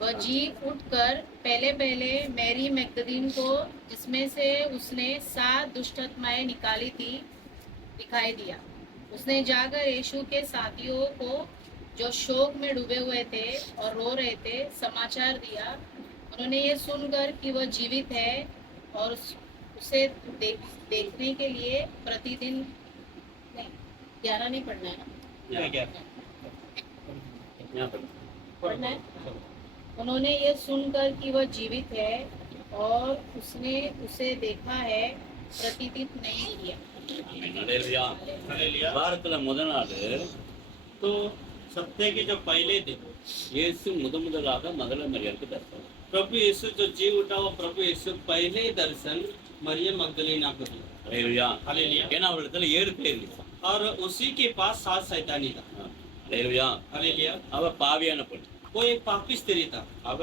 वह जी उठकर पहले पहले मैरी मैगदलीन को, जिसमें से उसने 7 दुष्टात्माएं निकाली थी, दिखाई दिया। उसने जाकर यीशु के साथियों को, जो शोक में डूबे हुए थे और रो रहे थे, समाचार दिया। उन्होंने ये सुनकर कि वह जीवित है और उसे देखने के लिए प्रतिदिन, नहीं, 11 नहीं पढ़ना है ना, पढ़ना है। उन्होंने ये सुनकर कि वह जीवित है और उसने उसे देखा है, प्रतिदिन नहीं किया। வாரத்துல முதல் நாள் तो सप्ताह के जो पहले दिन இயேசு முதலாக மதல மரியாளுக்கு தரிசனம். प्रभु यीशु जो जी उठा वो प्रभु यीशु पहले दर्शन मरियम मगदलीना को दिया। ஹalleluya. हालेलुया। ஏன்னா அவரிடத்துல 7 பேர் இருந்துச்சு. और उसी के पास 7 शैतानी था। ஹalleluya. हालेलुया। அவ பாவியான பொண்ணு. वो एक पापी स्त्री था। அவ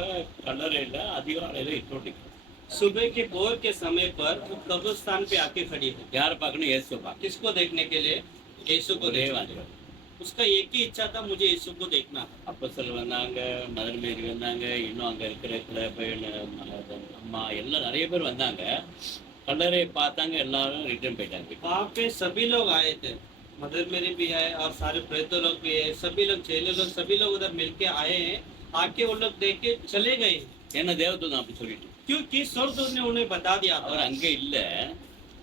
கல்லறையில அதிகாலையில இட்டோடி. सुबह के भोर के समय पर वो कब्रिस्तान पे आके खड़ी है। யார் பார்க்கணும்? இயேசு பார்க்கணும். किसको देखने के लिए? यीशु को देखना। उसका एक ही इच्छा था, मुझे यीशु को देखना। அப்போஸ்தலர் வந்தாங்க, மதர் மேரி வந்தாங்க, இன்னும் அங்க இருக்கிற அம்மா எல்லாம் நிறைய பேர் வந்தாங்க. கல்லறையை பார்த்தாங்க, எல்லாரும் ரிட்டர்ன் போயிட்டாங்க. वहाँ पे सभी लोग आए थे, मदर मेरी भी है और सारे प्रेत लोग भी है, सभी लोग चेले लोग सभी लोग उधर मिलके आए हैं। आके वो लोग देख के चले गए। ஏன்னா தேவதூதன் அப்படி சொல்லிட்டு क्योंकि स्वर्गदूत ने उन्हें बता दिया அவர் था அங்க இல்ல,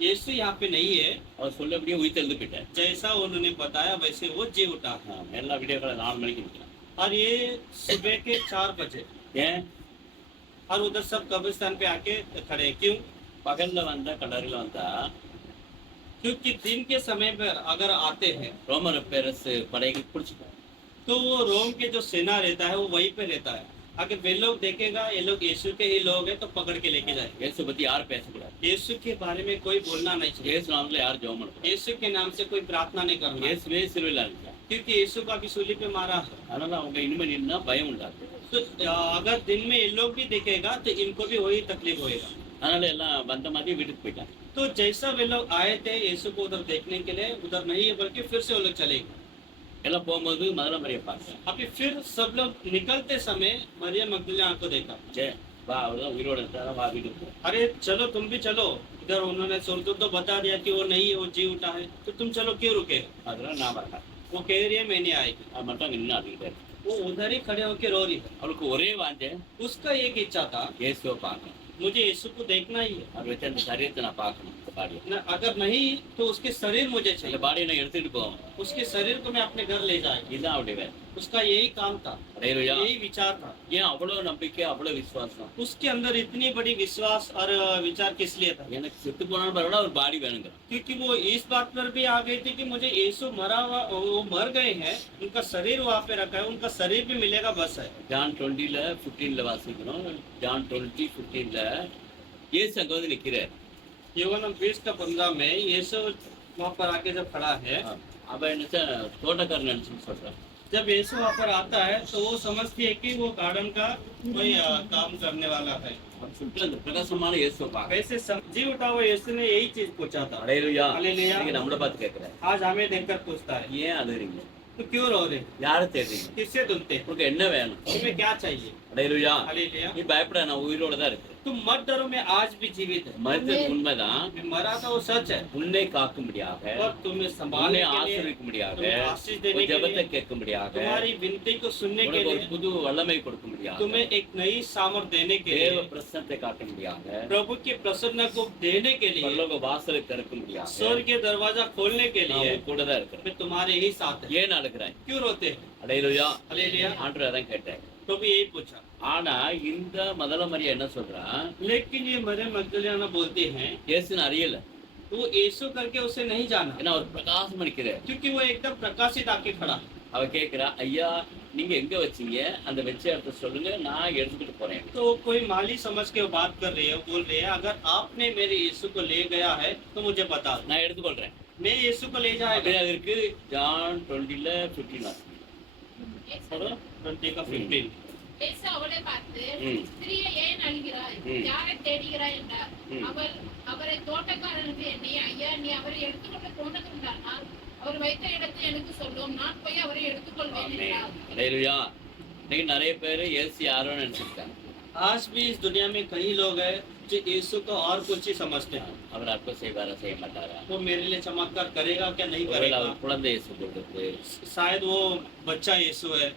यीशु यहाँ पे नहीं है। அவர் சொல்லபடியே உயிர்த்தெழுந்து போயிட்டார். जैसा उन्होंने बताया वैसे वो जी उठा। எல்லா வீடியோக்களை 4 மணிக்கு நிற்கிறான். और ये सुबह के 4 बजे ஏன் और उधर सब कब्रिस्तान पे आके खड़े हैं। क्यों? பகல்ல வந்தா கல்லறையில வந்தா क्योंकि दिन के समय पर अगर आते हैं ரோமர் பேரஸ் படைக்கு பிடிச்சிக்கும். तो वो रोम के जो सेना रहता है वो वहीं पे रहता है। अगर वे लोग देखेगा ये लोग यीशु के ही लोग हैं तो पकड़ के लेके जाएंगे। இயேசு பத்தி யார் பேசக்கூடாது. यीशु के बारे में कोई बोलना नहीं चाहिए। இயேசு நாமத்துல யார் ஜெபம் பண்ணக்கூடாது. यीशु के नाम से कोई प्रार्थना नहीं करना। இயேசுவே சிலுவையில இருந்தார். क्योंकि यीशु को अभी सूली पे मारा है। அதனால அவங்க இனிமே நின்னா பயம் உண்டாது. तो अगर दिन में ये लोग भी देखेगा तो इनको भी वही तकलीफ होएगा। அதனால எல்லாம் வந்த மாதிரி வீட்டுக்கு போயிட்டாங்க. तो जैसा वे लोग आए थे यीशु को उधर देखने के लिए, उधर नहीं है बल्कि फिर से वो लोग चले गए। எல்லாம் போகும்போது மதல மரியை பார்த்தேன். अभी फिर सब लोग निकलते समय मरियम मगदलीना को देखा। சே வா, அவர்தான் உயிரோட இருந்தாரா, வா வீட்டுக்கு போ. अरे चलो तुम भी चलो। इधर उन्होंने स्वर्गदूत तो बता दिया कि वो नहीं है, वो जी उठा है, तो तुम चलो क्यों रुके? அதெல்லாம் நான் வரல. वो कह रही है मैं नहीं आएगी। அது மட்டும் நின்று அதுக்கிட்டே. वो उधर ही खड़े होके रो रही है। அவளுக்கு ஒரே வாஞ்சை उसका एक इच्छा था, இயேசுவை பார்க்கணும். मुझे यीशु को देखना ही है। அவர் வச்சு அந்த சரீரத்தை நான் பார்க்கணும். பாடியை न, अगर नहीं तो उसके शरीर मुझे அந்த चाहिए। பாடியை நான் எடுத்துட்டு போவோம். उसके शरीर को मैं अपने घर ले जाए। இதுதான் அவருடைய வேலை. उसका यही काम था, ஹalleluya. यही विचार था। ஏன் அவ்வளவு நம்பிக்கை, அவ்வளவு விசுவாசம்? उसके अंदर इतनी बड़ी विश्वास और विचार किस लिए था? எனக்கு செத்து போனாலும் பரவாயில்ல, ஒரு பாடி வேணுங்கிற. क्योंकि वो इस बात पर भी आ गई थी कि मुझे यीशु मरा हुआ, वो मर गए हैं, उनका शरीर वहाँ पे रखा है, उनका शरीर भी मिलेगा बस है। ஜான் 20:15 வாசிக்கணும். ஜான் 20:15 இயேசு அங்க வந்து நிக்கிறார். யோவான் 20:15 में यीशु वहाँ पर आके जब खड़ा है, அவ என்ன தோட்டக்காரன் நினைச்சுன்னு சொல்றான். जब यीशु वहाँ पर आता है तो वो समझती है कि वो गार्डन का कोई काम करने वाला है। அவன் சொல்லிட்டு அந்த பிரகாசமான இயேசுவை பார்க்க. वैसे जी उठा हुआ यीशु ने यही चीज पूछा था। ஹalleluya. हालेलुया। நீங்க நம்மள பார்த்து கேக்குறாரு. आज हमें देखकर पूछता है ஏன் அழுறீங்க? तो क्यों रो रहे? யாரை தேடுறீங்க? किससे ढूंढते? உங்களுக்கு என்ன வேணும்? तुम्हें क्या चाहिए? ஹalleluya. हालेलुया। நீ பயப்பட, நான் உயிரோட தான் இருக்கேன். तुम मत डरो, मैं आज भी जीवित है। மரித்தது உண்மைதான். मैं मरा था वो सच है। உன்னை காக்கும்படியாக, और तुम्हें உன்னை संभालने के लिए, ஆசீர்வதிக்கும்படியாக, तुम्हें आशीष देने உன் के ஜெபத்தை लिए, கேட்கும்படியாக, तुम्हारी विनती को सुनने के உனக்கு ஒரு लिए, புது வல்லமை கொடுக்கும்படியாக, तुम्हें एक नई सामर्थ देने के தேவ लिए, பிரசன்னத்தை காட்டும்படியாக, प्रभु के प्रसन्न को देने के लिए, பரலோக வாசலை திறக்கும்படியாக स्वर्ग के दरवाजा खोलने के நான் लिए உன் கூட தான் இருக்கிறேன். मैं तुम्हारे ही साथ है। ஏன் அழுகிறாய்? क्यों रोते हैं? ஹalleluya. हालेलुया। ஆண்டவர் அதான் கேட்டார். प्रभु यही पूछा। ஆனா இந்த மதல மரியா என்ன சொல்றா? लेकिन ये मरियम मगदलीना बोलती हैं இயேசுன்னு அறியல. वो यीशु करके उसे नहीं जाना, ஏன்னா அவர் பிரகாசம் அளிக்கிறார். क्योंकि वो एकदम प्रकाशित आके खड़ा। அவ கேட்கிறா, ஐயா நீங்க எங்க வச்சீங்க, அந்த வச்ச இடத்த சொல்லுங்க, நான் எடுத்துக்கிட்டு போறேன். तो कोई माली समझ के वो बात कर रही है, बोल रही है अगर आपने मेरे यीशु को ले गया है तो मुझे बता दो, நான் எடுத்துக்கொள்றேன். मैं यीशु को ले जाएगा। அப்படியே அது இருக்கு. ஜான் 20:15 20 का 15। இயேசு அவளை பார்த்து, ம். ஸ்திரீயே, ஏன் அழுகிறாய்? ம். யாரை தேடுகிறாய் என்றார். ம். அவரை தோட்டக்காரனுக்கு எண்ணி, ஐயா நீ அவரை எடுத்துக்கொண்டு போனதுண்டானால் அவர் வைத்த இடத்தை எனக்கு சொல்லும், நான் போய் அவரை எடுத்துக்கொள்வேன் என்றார். ஹalleluya. இன்னைக்கு நிறைய பேர் இயேசு யாரோன்னு நினைச்சிருக்காங்க. आज भी इस दुनिया में कई लोग हैं जो यीशु को और कुछ ही समझते हैं। அவர் அற்புதம் செய்வாரா செய்ய மாட்டாரா, वो मेरे लिए चमत्कार करेगा क्या नहीं ஒருவேளை करेगा। அவர் குழந்தை இயேசு கொடுக்குறது, शायद वो बच्चा यीशु है।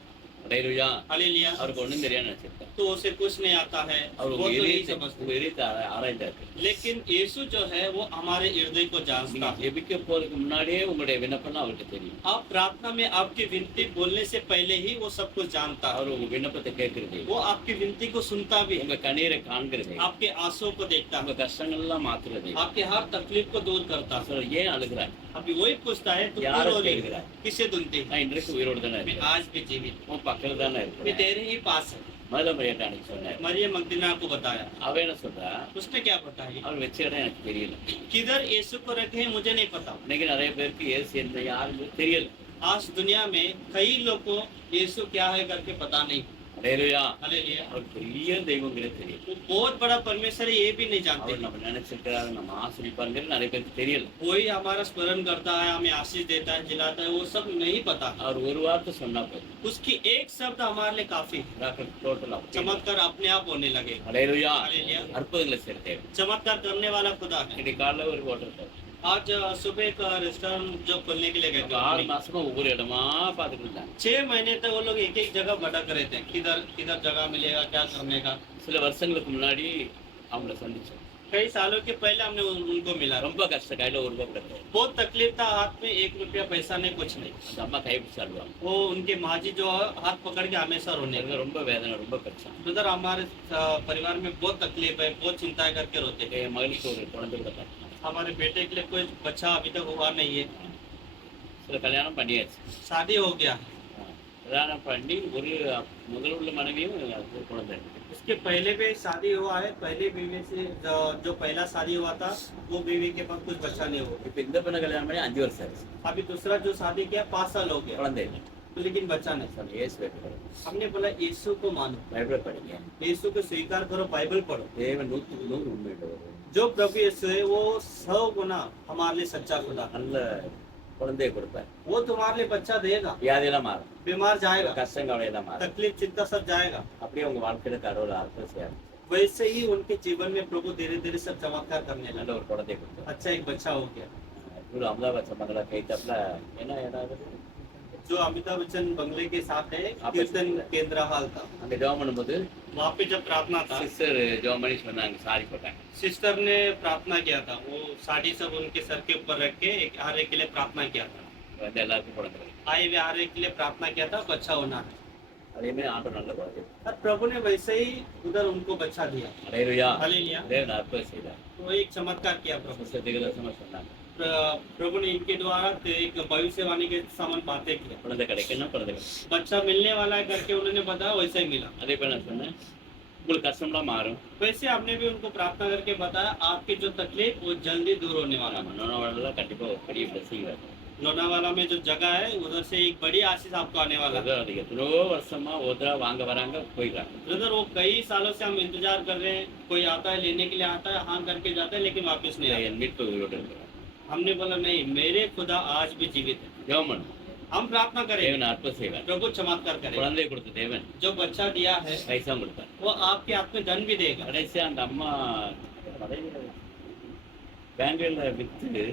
அலையிலுயா हालेलुया। அவருக்கு ஒண்ணும் தெரியாது நினைச்சிருக்காங்க. तो उसे कुछ नहीं आता है, அவர் वो உங்க तो यही இதயத்தை समझते உங்க हैं। இதயத்தை ஆராய்ந்தாரு. लेकिन यीशु जो है वो हमारे हृदय को நீங்க जानता है। ஜெபிக்க போறதுக்கு முன்னாடியே உங்களுடைய விண்ணப்பம் அவருக்கு தெரியும். आप प्रार्थना में आपकी विनती बोलने से पहले ही वो सब कुछ जानता है। அவர் உங்க விண்ணப்பத்தை கேட்கறது, वो आपकी विनती को सुनता भी है, உங்க கண்ணீரை காண்கிறது, आपके आंसुओं को देखता உங்க है, கஷ்டங்கள் எல்லாம் மாத்துறது. आपके हर तकलीफ को दूर करता है। அசல் ஏன் அழுகிறாய், अभी वही पूछता है तुम यार क्यों रो रही கேட்கிறாய்? हो? किसे ढूंढती है? நான் இன்றைக்கு உயிரோடு தானே मैं இருக்கேன், आज भी जीवित हूँ, உன் பக்கத்துல தானே मैं இருக்கேன். तेरे ही पास है। மதுரை மரியாதை அன்னைக்கு சொன்னேன். मरियम मगदलीना को बताया, அவ என்ன சொல்றா, उसने क्या बताया? அவர் வச்ச இடம் எனக்கு தெரியல. किधर यीशु को रखे हैं मुझे नहीं पता। இன்னைக்கு நிறைய பேருக்கு இயேசு என்ன யாருன்னு தெரியல. आज दुनिया में कई लोग को यीशु क्या है करके पता नहीं। அலையிலுயா हालेलुया। அவர் பெரிய தெய்வங்கிறது தெரியும். वो बहुत बड़ा परमेश्वर है ये भी नहीं जानते। அவர் நம்ம நினைச்சிருக்கிறாரு, நம்ம ஆசிரிப்பாருங்கிறது நிறைய பேருக்கு தெரியல. कोई हमारा स्मरण करता है, हमें आशीष देता है, जिलाता है, वो सब नहीं पता। அவர் ஒரு வார்த்தை சொன்னா போதும், उसकी एक शब्द हमारे लिए काफी है। டோட்டலா चमत्कार अपने आप होने लगे। அலையிலுயா हालेलुया। அற்புதங்களை செய்யறது. चमत्कार करने वाला खुदा है। இன்னைக்கு காலைல ஒரு ஹோட்டல் आज सुबह का रेस्टोरेंट जो खोलने के लिए गए थे, 6 மாசமா ஒவ்வொரு இடமா பார்த்துட்டு இருந்தாங்க. 6 महीने तक वो लोग एक एक जगह भटक रहे थे, किधर किधर जगह मिलेगा क्या करने का। சில வருஷங்களுக்கு முன்னாடி அவங்கள சந்திச்சோம். कई सालों के पहले हमने उनको मिला। ரொம்ப கஷ்டம், கையில ஒரு ரூபாய் கிடையாது. बहुत तकलीफ था, हाथ में 1 रुपया पैसा नहीं, कुछ नहीं। அந்த அம்மா கை பிடிச்சாடுவாங்க. वो उनके माँ जी जो है, हाथ पकड़ के हमेशा रोने எனக்கு ரொம்ப வேதனை, ரொம்ப பிரச்சனை. उधर हमारे परिवार में बहुत तकलीफ है, बहुत चिंता करके रोते थे। என் மகளுக்கு ஒரு குழந்தை கொடுத்தாங்க. हमारे बेटे के लिए कोई बच्चा अभी तक हुआ नहीं है। சில கல்யாணம் பண்ணியாச்சு. शादी हो गया। கல்யாணம் பண்ணி ஒரு முதல் உள்ள மனைவியும் ஒரு குழந்தை இருக்கு. उसके पहले भी शादी हुआ है, पहले बीवी से जो पहला शादी हुआ था वो बीवी के पास कुछ बच्चा नहीं हुआ। இப்ப இந்த பொண்ணு கல்யாணம் பண்ணி 5 வருஷம் ஆச்சு. अभी दूसरा जो शादी किया 5 साल हो गया, குழந்தை இல்லை. लेकिन बच्चा नहीं। சார் இயேசு வைக்கிறோம், हमने बोला यीशु को मानो, பைபிளை படிங்க. यीशु को स्वीकार करो, बाइबल पढ़ो। தேவன் 100க்கு 100 உண்மையுள்ளவர். जो प्रभु यीशु है वो 100 गुना हमारे लिए सच्चा खुदा है। நல்ல குழந்தையை கொடுப்பார். वो तुम्हारे लिए बच्चा देगा, வியாதியெல்லாம் மாறும், बीमार जाएगा, கஷ்டம் கவலையெல்லாம் மாறும். तकलीफ चिंता सब जाएगा। அப்படியே உங்க வாழ்க்கையில கடவுள் அற்புதம் செய்யாரு. वैसे ही उनके जीवन में प्रभु धीरे धीरे सब चमत्कार करने நல்ல लगा। ஒரு குழந்தையை கொடுத்தார். अच्छा एक बच्चा हो गया। இவ்வளவு அமதாபாத் மகளா கைத்தப்பல என்ன ஏதாவது जो अमिताभ बच्चन बंगले के साथ है, आप- कीर्तन केंद्र हाल था। அங்க ஜெபம் பண்ணும்போது वहाँ पे जब प्रार्थना था, சிஸ்டர் ஜெபம் பண்ணி சொன்னாங்க, சாரி போட்டாங்க. सिस्टर ने प्रार्थना किया था। वो साड़ी सब उनके सर के ऊपर रख के हर एक के लिए प्रार्थना किया था। வந்து எல்லாருக்கும் குழந்தை கிடைக்கும். आए हुए हर एक के लिए प्रार्थना किया था, बच्चा होना है। அதே மாதிரி ஆண்டவர் நல்ல குழந்தை. और प्रभु ने वैसे ही उधर उनको बच्चा दिया। அலையிலுயா हालेलुया। தேவன் அற்புதம் செய்தார். तो एक चमत्कार किया प्रभु। சிஸ்டர் திகதர்சனமா சொன்னாங்க, प्रभु ने इनके द्वारा एक भविष्यवाणी के समान बातें की। குழந்தை கிடைக்கணும், குழந்தை கிடைக்கும். बच्चा मिलने वाला है करके उन्होंने बताया, वैसे ही मिला। அதே போல நான் சொன்னேன், உங்களுக்கு கஷ்டம்லாம் மாறும். वैसे हमने भी उनको प्रार्थना करके बताया, आपकी जो तकलीफ वो जल्दी दूर होने वाला है। மனோனவெல்லாம் கண்டிப்பா ஒரு பெரிய blessing வரும். लोनावाला में जो जगह है उधर से एक बड़ी आशीष आपको आने वाला है। அது எத்தனோ வருஷமா ஓதரா வாங்க வராங்க போயிடுறாங்க. ब्रदर वो कई सालों से हम इंतजार कर रहे हैं, कोई आता है लेने के लिए आता है, हाँ करके जाता है, लेकिन वापस नहीं आता। என் மீட்பு உயிரோடு இருக்கிறார். हमने बोला नहीं, मेरे खुदा आज भी जीवित है। ஜெபம் பண்ணு, हम प्रार्थना करें, தேவன் அற்புதம் செய்வார். प्रभु चमत्कार करे। குழந்தையை கொடுத்த தேவன் जो बच्चा दिया है பைசா கொடுத்தார். वो आपके हाथ में धन भी देगा। கடைசியா அந்த அம்மா பேங்க்ல வித்து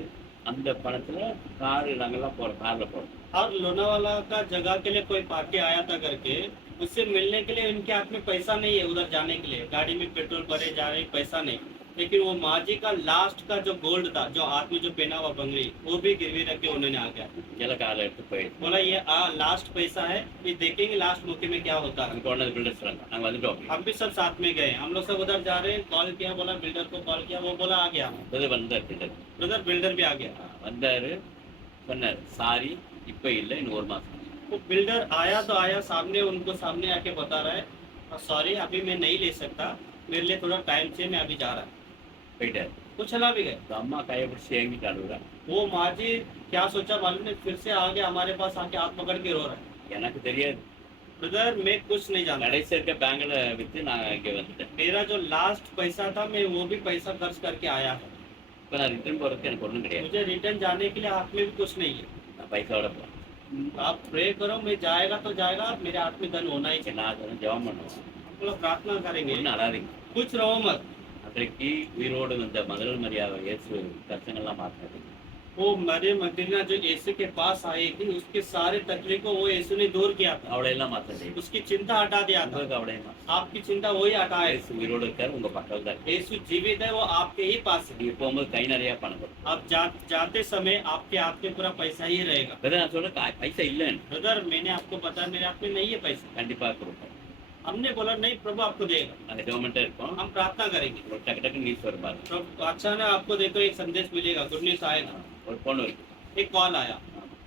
அந்த பணத்துல காரு நாங்கெல்லாம் கார்ல போறோம். और लोनावाला का जगह के लिए कोई पार्टी आया था करके, उससे मिलने के लिए उनके हाथ में पैसा नहीं है उधर जाने के लिए, गाड़ी में पेट्रोल भरे जा रहे पैसा नहीं। लेकिन वो माँ जी का लास्ट का जो गोल्ड था, जो हाथ में जो पहना हुआ बंगड़ी, वो भी गिरवी रख के उन्होंने आ गया। எல்லாம் காரில் எடுத்து போயிடுச்சு. बोला ये लास्ट पैसा है, ये देखेंगे लास्ट मौके में क्या होता है। அங்கே கொண்டு பில்டர்ஸ் வராங்க, நாங்கள் வந்துட்டோம். हम भी सब साथ में गए, हम लोग सब उधर जा रहे हैं। कॉल किया, बोला बिल्डर को कॉल किया, वो बोला आ गया। அது वந்தார் பில்டர். ब्रदर बिल्डर भी आ गया। வந்தாரு, சொன்னார் சாரி இப்போ இல்லை, இன்னும் ஒரு மாசம். वो बिल्डर आया तो आया, सामने उनको सामने आके बता रहा है, सॉरी अभी मैं नहीं ले सकता, मेरे लिए थोड़ा टाइम से, मैं अभी जा रहा है। போயிட்டார். वो चला भी गया। இந்த அம்மா கையை பிடிச்சி ஏங்கிட்டு அழுகுறாங்க. वो माँ जी क्या सोचा मालूम नहीं, फिर से आगे हमारे पास आके हाथ पकड़ के रो रहा है। எனக்கு தெரியாது. ब्रदर मैं कुछ नहीं जानता, கடைசி இருக்க பேங்க்ல வித்து நான் இங்கே வந்துட்டேன். मेरा जो लास्ट पैसा था मैं वो भी पैसा खर्च करके आया है। இப்போ நான் ரிட்டர்ன் போறதுக்கு எனக்கு ஒன்றும் கிடையாது. मुझे रिटर्न जाने के लिए हाथ में भी कुछ नहीं है। நான் பைசாவோட போறேன். आप प्रे करो, मैं जाएगा तो जाएगा, मेरे हाथ में धन होना ही चाहिए। நான் அதெல்லாம் ஜெபம் பண்ணுவோம். हम लोग प्रार्थना करेंगे, ஒன்றும் அழாதீங்க. कुछ रहो मत। அன்றைக்கு உயிரோடு வந்த மதர் மரியாதை இயேசு கஷ்டங்கள்லாம் மாற்றினது. वो मरियम मगदलीना जो यीशु के पास आई थी, उसके सारे तकलीफ को वो यीशु ने दूर किया था, அவளை எல்லாம் மாற்றது. उसकी चिंता हटा दिया था। உங்களுக்கு அவளையும் மாற்ற. आपकी चिंता वही हटाए। இயேசு உயிரோடு இருக்காரு, உங்க பக்கத்துல தான் இருக்காரு. यीशु जीवित है, वो आपके ही पास है। நீங்க போகும்போது கை நிறைய பணம் வரும். आप जाते समय आपके हाथ में पूरा पैसा ही रहेगा। பிரதர் நான் சொல்ல பைசா இல்லைன்னு ब्रदर, मैंने आपको बताया मेरे हाथ में नहीं है पैसा। கண்டிப்பா கொடுப்போம். हमने बोला नहीं प्रभु आपको देगा। நாங்கள் கவர்மெண்ட்டாக இருக்கோம். हम प्रार्थना करेंगे, ஒரு டக்கு டக்கு நியூஸ் வரும் பாருங்க. तो अच्छा ना आपको देखो एक संदेश मिलेगा, गुड न्यूज आएगा। ஒரு பொண்ணு இருக்கு. एक कॉल आया,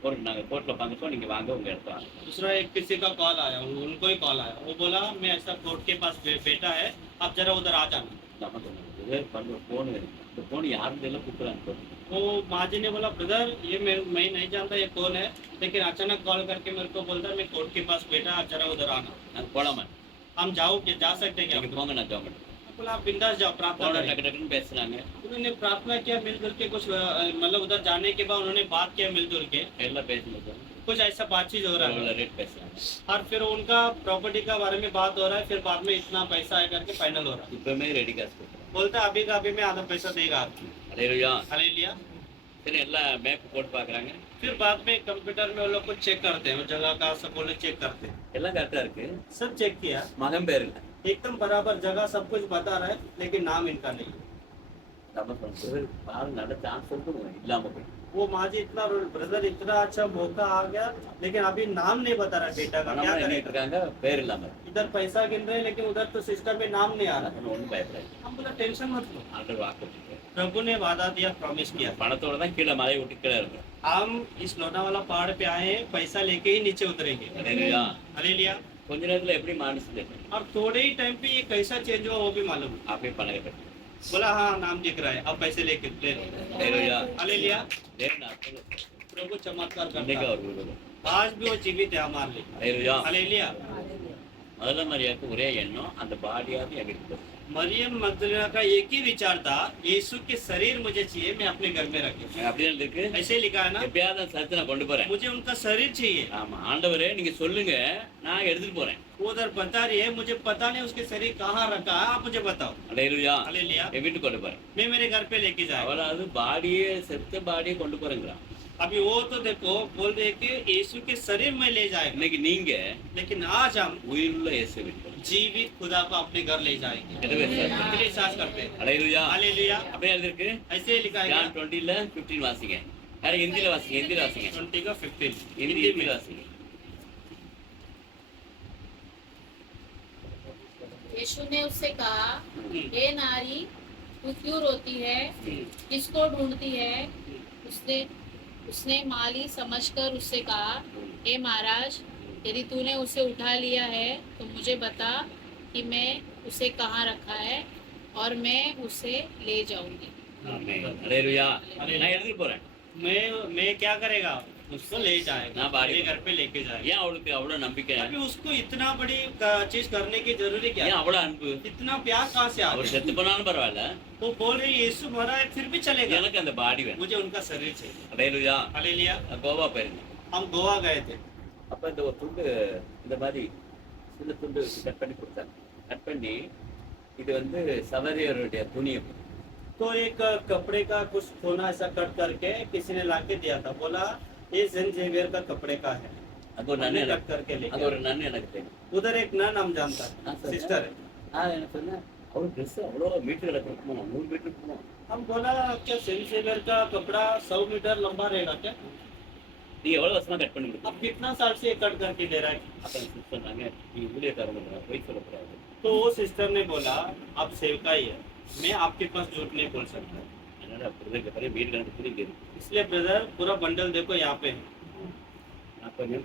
ஒரு நாங்கள் கோர்ட்டில் உட்காந்துருக்கோம், நீங்கள் வாங்க உங்கள் இடத்த வாங்க. दूसरा एक किसी का कॉल आया, उनको ही कॉल आया। वो बोला मैं ऐसा कोर्ट के पास बेटा है, आप जरा उधर आ जाना। நம்ம சொன்னது பண்ண ஒரு ஃபோன் இருக்கு. இந்த ஃபோன் யாருன்னு எல்லாம் கூப்பிட்றாங்க. तो माँ जी ने बोला ब्रदर ये मैं नहीं जानता ये कौन है, लेकिन अचानक कॉल करके मेरे को बोलता है मैं कोर्ट के पास बैठा, आप जरा उधर आना। நாங்கள் போகலாமா? हम जाओ क्या जा सकते हैं क्या? நீங்கள் போங்க, நான் கவர்மெண்ட். बोला आप बिंदास जाओ, प्रार्थना போன करें। டக்கு டக்குன்னு பேசுனாங்க. उन्होंने प्रार्थना किया मिलजुल के, कुछ मतलब उधर जाने के बाद उन्होंने बात किया मिलजुल के, எல்லாம் பேசுனது. कुछ ऐसा बातचीत हो रहा है எவ்வளோ ரேட் பேசுறாங்க. और फिर उनका प्रॉपर्टी का बारे में बात हो रहा है। फिर बाद में इतना पैसा आए करके फाइनल हो रहा है। இப்பவுமே ரெடி காசு கொடுக்குறோம். बोलता है अभी का अभी में आधा पैसा देगा आपकी। அலையிலையா हालेलुया। சரி எல்லாம் மேப் போட்டு பார்க்குறாங்க. फिर बाद में कंप्यूटर में वो लोग को चेक करते हैं, वो जगह का सब वो लोग चेक करते हैं। எல்லாம் கரெக்டாக இருக்கு. सब चेक किया, மகன் பேர் இல்லை. एकदम बराबर जगह सब कुछ बता रहा है, लेकिन नाम इनका नहीं है। நம்ம சொல்றது பாரு நல்ல சான்ஸ் இருக்கும் இல்லாம போய். वो माँ जी इतना ब्रदर इतना अच्छा मौका आ गया, लेकिन अभी नाम नहीं बता रहा बेटा का, क्या பணம் करेगा? இருக்காங்க பேர் இல்லாம. इधर पैसा गिन रहे हैं, लेकिन उधर तो सिस्टम में नाम नहीं आ रहा है। ஒன்றும் பயப்படாது. हम बोला टेंशन मत लो, ஆண்டர் வாக்கு கொடுத்தாரு. प्रभु ने वादा दिया, प्रॉमिस किया। பணத்தோட தான் கீழே மலையை விட்டு கீழே இருக்கிறோம். हम इस लोनावाला पहाड़ पे आए हैं, पैसा लेके ही नीचे उतरेंगे। அலையிலையா हालेलुया। கொஞ்ச நேரத்துல எப்படி மாறிச்சு और थोड़े ही टाइम पे ये कैसा चेंज हुआ वो भी मालूम है। அப்படியே பணம் கட்டி. बोला हाँ नाम दिख रहा है, अब पैसे लेके ले लो। அலையிலையா हालेलुया। தேவனா प्रभु चमत्कार இன்னைக்கு करता है, அவர் விடுவோம். आज भी वो जीवित है हमारे लिए। அலையிலையா हालेलुया। முதல்ல மரியாதைக்கு ஒரே எண்ணம் அந்த பாடியாவது எங்கிட்டு. मरियम मगदलीना का एक ही विचार था, यीशु के शरीर मुझे चाहिए, मैं अपने घर में रखूं। அப்படியே இருக்கு. ऐसे लिखा है ना, எப்பயாவது அந்த சரத்தை நான் கொண்டு போறேன். मुझे उनका शरीर चाहिए। ஆமா ஆண்டவரே நீங்க சொல்லுங்க நான் எடுத்துட்டு போறேன். वो उधर बता रही है, मुझे पता नहीं उसके शरीर कहाँ रखा है, आप मुझे बताओ। அலையிலையா हालेलुया। என் வீட்டுக்கு கொண்டு போறேன். मैं मेरे घर पे लेके जाए। அவளாவது பாடியே செத்த பாடியே கொண்டு போறேங்கிறான். अभी वो तो देखो बोल रहे कि यीशु के शरीर में ले जाएगा, இன்னைக்கு நீங்க लेकिन आज हम உயிருள்ள இயேசு வீட்டுக்கு जीवित खुदा को अपने घर ले जाएंगे। எதுவே சார். कितने विश्वास करते हैं? அலையிலையா हालेलुया। அப்படியே எழுதிருக்கு. ऐसे ही लिखा है ஜான் 20:15 வாசிங்க. யாரு ஹிந்தில வாசிங்க. ஹிந்தில வாசிங்க. 20 का 15 ஹிந்தி हिंदी में। வாசிங்க. यीशु ने उससे कहा, हम्म, हे नारी, तू क्यों रोती है, हम्म, किसको ढूंढती है? उसने उसने माली समझकर उससे कहा, हे महाराज, यदि तूने उसे उठा लिया है तो मुझे बता कि मैं उसे कहाँ रखा है और मैं उसे ले जाऊंगी। ஆமென். அலையிலையா நான் எடுத்துட்டு போறேன். मैं क्या करेगा, उसको ले जाएगा, ना बारी- मेरे घर पे लेके जाएगा। ஏன் அவளுக்கு அவ்வளவு நம்பிக்கை? अभी उसको इतना बड़ी चीज करने की जरूरी क्या ஏன் है? அவ்வளவு அன்பு? इतना प्यार कहाँ से आ அவர் गया? செத்து போனாலும் பரவாயில்ல, वो बोल रहे यीशु मरा है फिर भी चलेगा, எனக்கு அந்த பாடி வேணும். मुझे उनका शरीर चाहिए। அலையிலையா हालेलुया। கோவா போயிருந்தேன். हम गोवा गए थे, அப்ப இந்த ஒரு துண்டு இந்த மாதிரி சின்ன துண்டு கட் பண்ணி கொடுத்தாங்க. கட் பண்ணி இது வந்து சவரியருடைய துணி. तो एक कपड़े का कुछ कोना ऐसा कट करके किसी ने लाके दिया था, बोला ये सेंट जेवियर का कपड़े का है, அது ஒரு நன்மை हमने कट எனக்கு करके அது लेके ஒரு நன்மை எனக்கு தெரியும். उधर एक नन हम जानता हाँ, है, सर। सिस्टर है। நான் என்ன சொன்னேன், அவரு ட்ரெஸ் அவ்வளோ மீட்டர் கிடக்கணும், 100 மீட்டர் இருக்கணும். हम बोला क्या सेंट जेवियर का कपड़ा 100 मीटर लंबा रहेगा क्या? நீ எவ்வளவு வருஷமா கட் பண்ணி अब கொடுத்தீங்க? कितना साल से ये कट करके दे रहा है? அப்ப சிஸ்டர் சொன்னாங்க, நீ ஊழியக்காரங்க போய் சொல்லக்கூடாது. तो वो सिस्टर ने बोला आप सेवका ही है, मैं आपके पास झूठ नहीं बोल सकता। அதனால பிரதருக்கு பிறகு வீடு கணக்கு புரியுது இருக்கு. इसलिए ब्रदर पूरा बंडल देखो यहाँ पे है। அப்ப நீ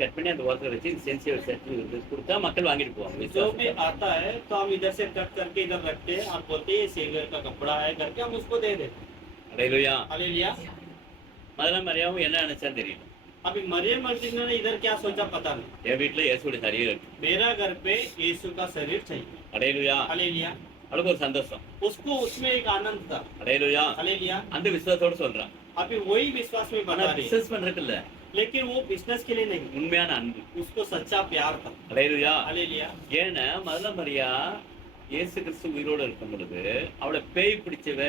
கட் பண்ணி அந்த ஓரத்தில் வச்சு சென்சியல் செட் கொடுத்தா மக்கள் வாங்கிட்டு போவாங்க. जो भी आता है तो हम इधर से कट करके इधर रखते हैं और बोलते हैं ये सेवियर का कपड़ा है करके हम उसको दे देते हैं। அலையிலையா हालेलुया। முதல்ல மரியாவும் என்ன நினைச்சான்னு தெரியல. अभी मरियम मगदलीना ने इधर क्या सोचा पता नहीं, என் வீட்டுல இயேசுடைய சரீரம் இருக்கு. मेरा घर पे यीशु का शरीर चाहिए। அலையிலையா हालेलुया। அவளுக்கு ஒரு சந்தோஷம். उसको उसमें एक आनंद था। அலையிலையா हालेलुया। அந்த விசுவாசத்தோட சொல்றான். अभी वही विश्वास में ஆனா बता रही है। பிசினஸ் பண்றதுக்கு இல்ல, लेकिन वो बिजनेस के लिए नहीं, உண்மையான அன்பு. उसको सच्चा प्यार था। அல்லேலூயா. हालेलुया। ஏன்னா மதல மரியா இயேசு கிறிஸ்து உயிரோடு இருக்கும் பொழுது அவளை பேய் பிடிச்சவ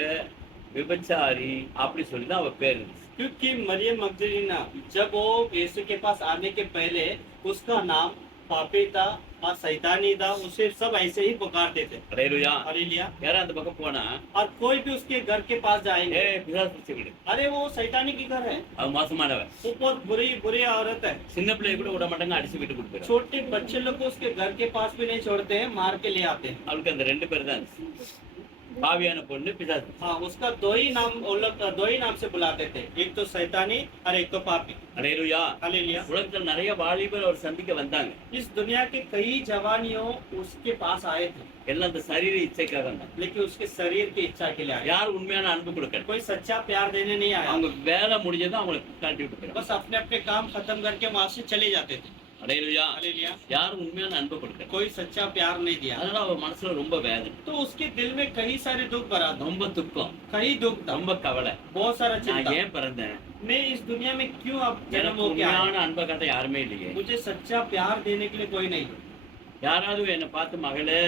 விபச்சாரி அப்படி சொல்லி தான் அவ பேர் இருந்துச்சு. क्योंकि मरियम मगदलीना जब वो यीशु के पास आने के पहले उसका नाम पापी था और शैतानी था, उसे सब ऐसे ही पुकारते थे। அல்லேலூயா. हालेलुया। யாரா அந்த பக்கம் போனா और कोई भी उसके घर के पास जाएंगे, பிசாசு பிடிச்ச வீடு, अरे वो शैतानी की घर है, அவ மோசமானவ, वो बहुत बुरी बुरी औरत है। சின்ன பிள்ளைய கூட விட மாட்டாங்க, அடிச்சு வீட்டு கொடுத்துருவாங்க. छोटे बच्चे लोग को उसके घर के पास भी नहीं छोड़ते हैं, मार के ले आते हैं। அவளுக்கு அந்த ரெண்டு பேர் தான் இருந்துச்சு. பாவியான பொண்ணு, பிசாசு. हाँ, उसका दो ही नाम, वो लोग दो ही नाम से बुलाते थे, एक तो शैतानी और एक तो पापी। அல்லேலூயா. हालेलुया। உலகத்துல நிறைய வாலிபர் அவர் சந்திக்க வந்தாங்க. इस दुनिया के कई जवानियों उसके पास आए थे, எல்லாம் அந்த சரீர இச்சைக்காக வந்தாங்க. लेकिन उसके शरीर की इच्छा के लिए आए। யார் உண்மையான அன்பு கொடுக்கணும்? कोई सच्चा प्यार देने नहीं आया, அவங்க வேலை முடிஞ்சதும் அவங்களை கழட்டி விட்டுக்கிறாங்க. बस अपने अपने काम खत्म करके वहां से चले जाते थे। அல்லேலூயா. हालेलुया। யார் உண்மையான அன்பு கொடுக்கணும்? कोई सच्चा प्यार नहीं दिया, அதனால அவ மனசுல ரொம்ப வேதனை, तो उसके दिल में कई सारे दुख भरा था, ரொம்ப துக்கம், कई दुख था, ரொம்ப கவலை. बहुत सारा நான் चिंता। ஏன் பிறந்தேன்? मैं इस दुनिया में क्यों अब जन्म எனக்கு हो गया? உண்மையான அன்பை காட்ட யாருமே இல்லையே. मुझे सच्चा प्यार देने के लिए कोई नहीं। யாராவது என்னை பார்த்து மகளே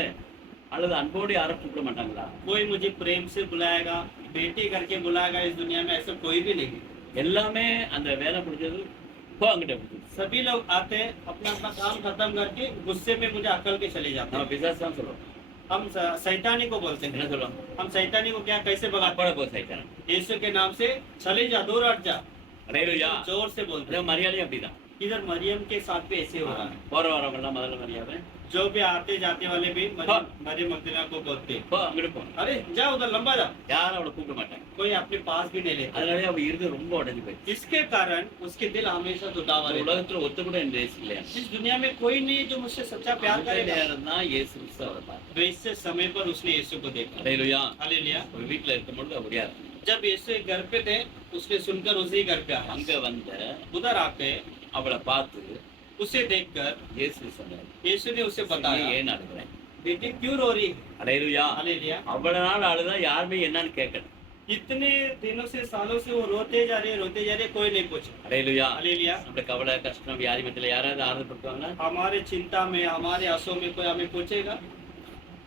அல்லது அன்போடு யாரும் கூப்பிட மாட்டாங்களா? कोई मुझे प्रेम से बुलाएगा, बेटी करके बुलाएगा, इस दुनिया में ऐसा कोई भी नहीं। எல்லாமே அந்த வேலை முடிஞ்சது போ அங்கிட்ட விட்டு. सभी लोग आते हैं, अपना अपना काम खत्म करके गुस्से में मुझे अकल के चले जाते நம்ம हैं। பிசாசு தான் சொல்லுவோம். हम शैतानी को बोलते என்ன हैं। சொல்லுவோம்? हम शैतानी को क्या कैसे भगाते அப்பட போ சைத்தான். हैं? यीशु के नाम से चले जा, दूर हट जा, அல்லேலூயா. जोर से बोलते அதே हैं। மரியாதையும் அப்படிதான். इधर मरियम के साथ भी ऐसे हो रहा है। போற வரவங்க எல்லாம் முதல்ல மரியாதை जो भी आते जाते वाले भी हाँ। मरियम मगदलीना को बोलते हैं, போ அங்கிட்டு போ. अरे जा उधर लंबा जा। யாரும் அவளை கூப்பிட மாட்டாங்க. कोई अपने पास भी नहीं लेता। அதனாலே அவ இருந்து ரொம்ப உடஞ்சு போயிடுச்சு. इसके कारण उसके दिल हमेशा दुखावा இந்த रहता है। உலகத்துல ஒத்து கூட இந்த தேசம் இல்லையா? इस दुनिया में कोई नहीं जो मुझसे सच्चा प्यार அந்த करेगा। நேரம் தான் இயேசு கிறிஸ்து அவரை பார்த்தார். तो इससे समय पर उसने यीशु को देखा। அல்லேலூயா. हालेलुया। ஒரு வீட்டுல இருக்கும்பொழுது அவர் யார்? जब यीशु एक घर पे थे, उसने सुनकर उसी घर पे आया। அங்க வந்த उधर आके அவளை பார்த்து उसे देखकर இயேசு சொன்னார், यीशु ने उसे "நீ बताया, ஏன் அழுகிறேன்?" बेटी क्यों रो रही है? அல்லேலூயா. हालेलुया। அவ்வளவு நாள் அழுதா யாருமே என்னன்னு கேட்கல. इतने दिनों से सालों से वो रोते जा रहे, कोई नहीं पूछा। அல்லேலூயா. हालेलुया। நம்மள கவலை, கஷ்டம், வியாதி மத்தியில யாராவது ஆறுதல் படுத்துவாங்களா? हमारे चिंता में, हमारे आंसू में कोई हमें पूछेगा?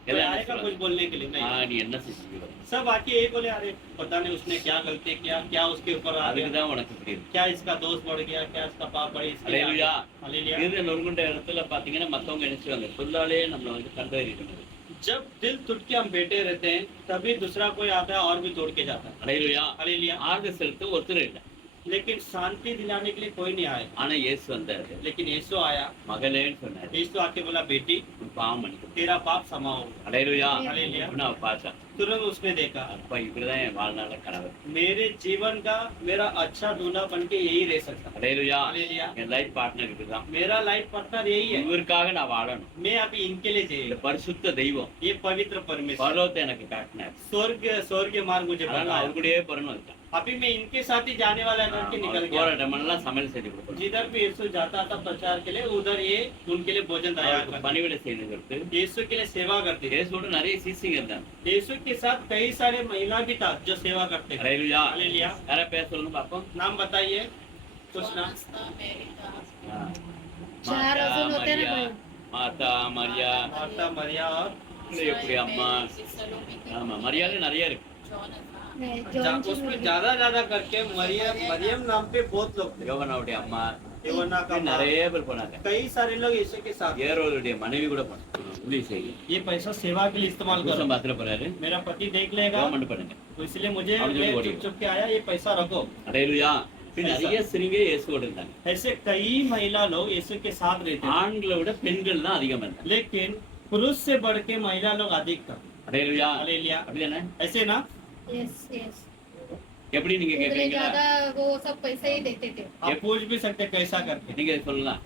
कोई எல்லாம் என்ன आएगा कुछ சொல்லுவாங்க? बोलने के लिए? नहीं। நீ என்ன செஞ்சீங்க? सब आके यही बोले, अरे पता नहीं उसने क्या गलती किया, क्या उसके ऊपर आ அதுக்கு गया, தான் உனக்கு புரியுது. क्या इसका दोष बढ़ गया, क्या इसका पाप बढ़ी, इसके लिए आ அல்லேலூயா. गया। हालेलुया। இது நொறுங்குண்ட இடத்துல பாத்தீங்கன்னா மத்தவங்க நினைச்சுவாங்க, சொல்லாலே நம்மள வந்து கண்டறியணும். जब दिल टूट के हम बैठे रहते हैं, तभी दूसरा कोई आता है और भी तोड़ के जाता है। அல்லேலூயா. हालेलुया। ஆறுதல் செலுத்த ஒருத்தர் இல்லை. लेकिन शांति दिलाने के लिए कोई नहीं आया, ஆனா இயேசு வந்தாரு. लेकिन यीशु आया। மகளேன்னு சொன்னாரு, यीशु आके बोला, बेटी உன் பாவம் மன்னிக்கப்பட்டது. तेरा पाप क्षमा हो। அல்லேலூயா. हालेलुया। அப்படின்னு அவ பார்த்தா, तुरंत उसने देखा, அப்பா இவருதான் என் வாழ்நாள கணவர். मेरे जीवन का मेरा अच्छा दूल्हा बन के यही रह सकता है। அல்லேலூயா. हालेलुया। என் லைஃப் பார்ட்னர் இதுதான். मेरा लाइफ पार्टनर यही है। இவருக்காக நான் வாழணும். मैं अभी इनके लिए இந்த चाहिए। பரிசுத்த தெய்வம் ये पवित्र परमेश्वर பரலோகத்தை எனக்கு காட்டினார். स्वर्ग मार्ग मुझे அதனால बताया। அவர் கூடயே பிறன்னு வந்துட்டான். अभी मैं इनके साथ ही जाने वाला करके निकल गया। போற இடமெல்லாம் சமையல் செய்து கொடுக்கணும். जिधर भी यीशु जाता था प्रचार के लिए, उधर ये उनके लिए भोजन तैयार அவருக்கு करता। பணிவிடை செய்யணுங்கிறது. यीशु के लिए सेवा करते थे। இயேசுவோட நிறைய சீசிங்க இருந்தாங்க. यीशु के साथ कई सारे महिला भी था जो सेवा करते थे। அல்லேலூயா. हालेलुया। யாரா பேர் சொல்லுங்க பாப்போம். नाम बताइए कुछ नाम। मार्था, मेरी का ஆ. चार மாதா, अजून होते ना மரியா, भाई. மாதா, மரியா, मार्था, मरिया और எப்படி அம்மா. ஆமா, மரியாதை நிறைய இருக்கு. नहीं, जॉन की उसमें मूवी। ज्यादा करके मरियम मरियम नाम पे बहुत लोग थे। யோவனாவுடைய அம்மா, யோவனா का இப்படி நிறைய பேர் போனாங்க. कई सारे लोग यीशु के साथ। ஏரோதுடைய மனைவி கூட போனாங்க. ஊழியம் செய்ய. ये पैसा सेवा के लिए इस्तेमाल करो। புருஷன் பாத்திர போறாரு. मेरा पति देख लेगा, கவர்மெண்ட் பண்ணுங்க. तो इसलिए मुझे और जो मैं बोलिए। चुप चुप के आया, ये पैसा रखो। அல்லேலூயா. இப்படி நிறைய ஸ்திரீங்க இயேசுவோட இருந்தாங்க. ऐसे कई महिला लोग यीशु के साथ रहते थे। ஆண்களை விட பெண்கள் தான் அதிகமா இருந்தாங்க. लेकिन पुरुष से बढ़ के महिला लोग अधिक था। அல்லேலூயா. हालेलुया। அப்படிதானே? ऐसे ना? Yes yes. எப்படி நீங்க उतने கேக்குறீங்களா? ज्यादा वो सब पैसे ही देते थे। आप पूछ भी सकते कैसा करके। நீங்க சொல்லலாம்.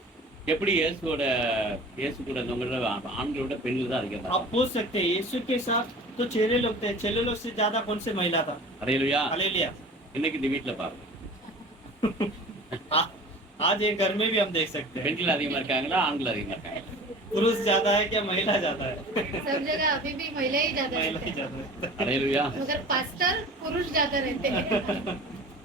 எப்படி இயேசு கூட இருந்தவங்கள ஆண்களை விட பெண்கள் தான் அதிகமா आप இருந்தாங்க. पूछ सकते हैं यीशु के साथ तो चेले लोग थे, चेले लोग से ज्यादा कौन से महिला था? அல்லேலூயா. हालेलुया। இன்னைக்கு இந்த வீட்டுல பாருங்க, आज ये घर में भी हम देख सकते हैं, பெண்கள் அதிகமா இருக்காங்களா, ஆண்கள் அதிகமா இருக்காங்க? पुरुष ज्यादा है क्या महिला ज्यादा है? सब जगह अभी भी महिला ही ज्यादा महिला रहते ही हैं, ज्यादा है। அல்லேலூயா. मगर पास्टर पुरुष ज्यादा रहते हैं।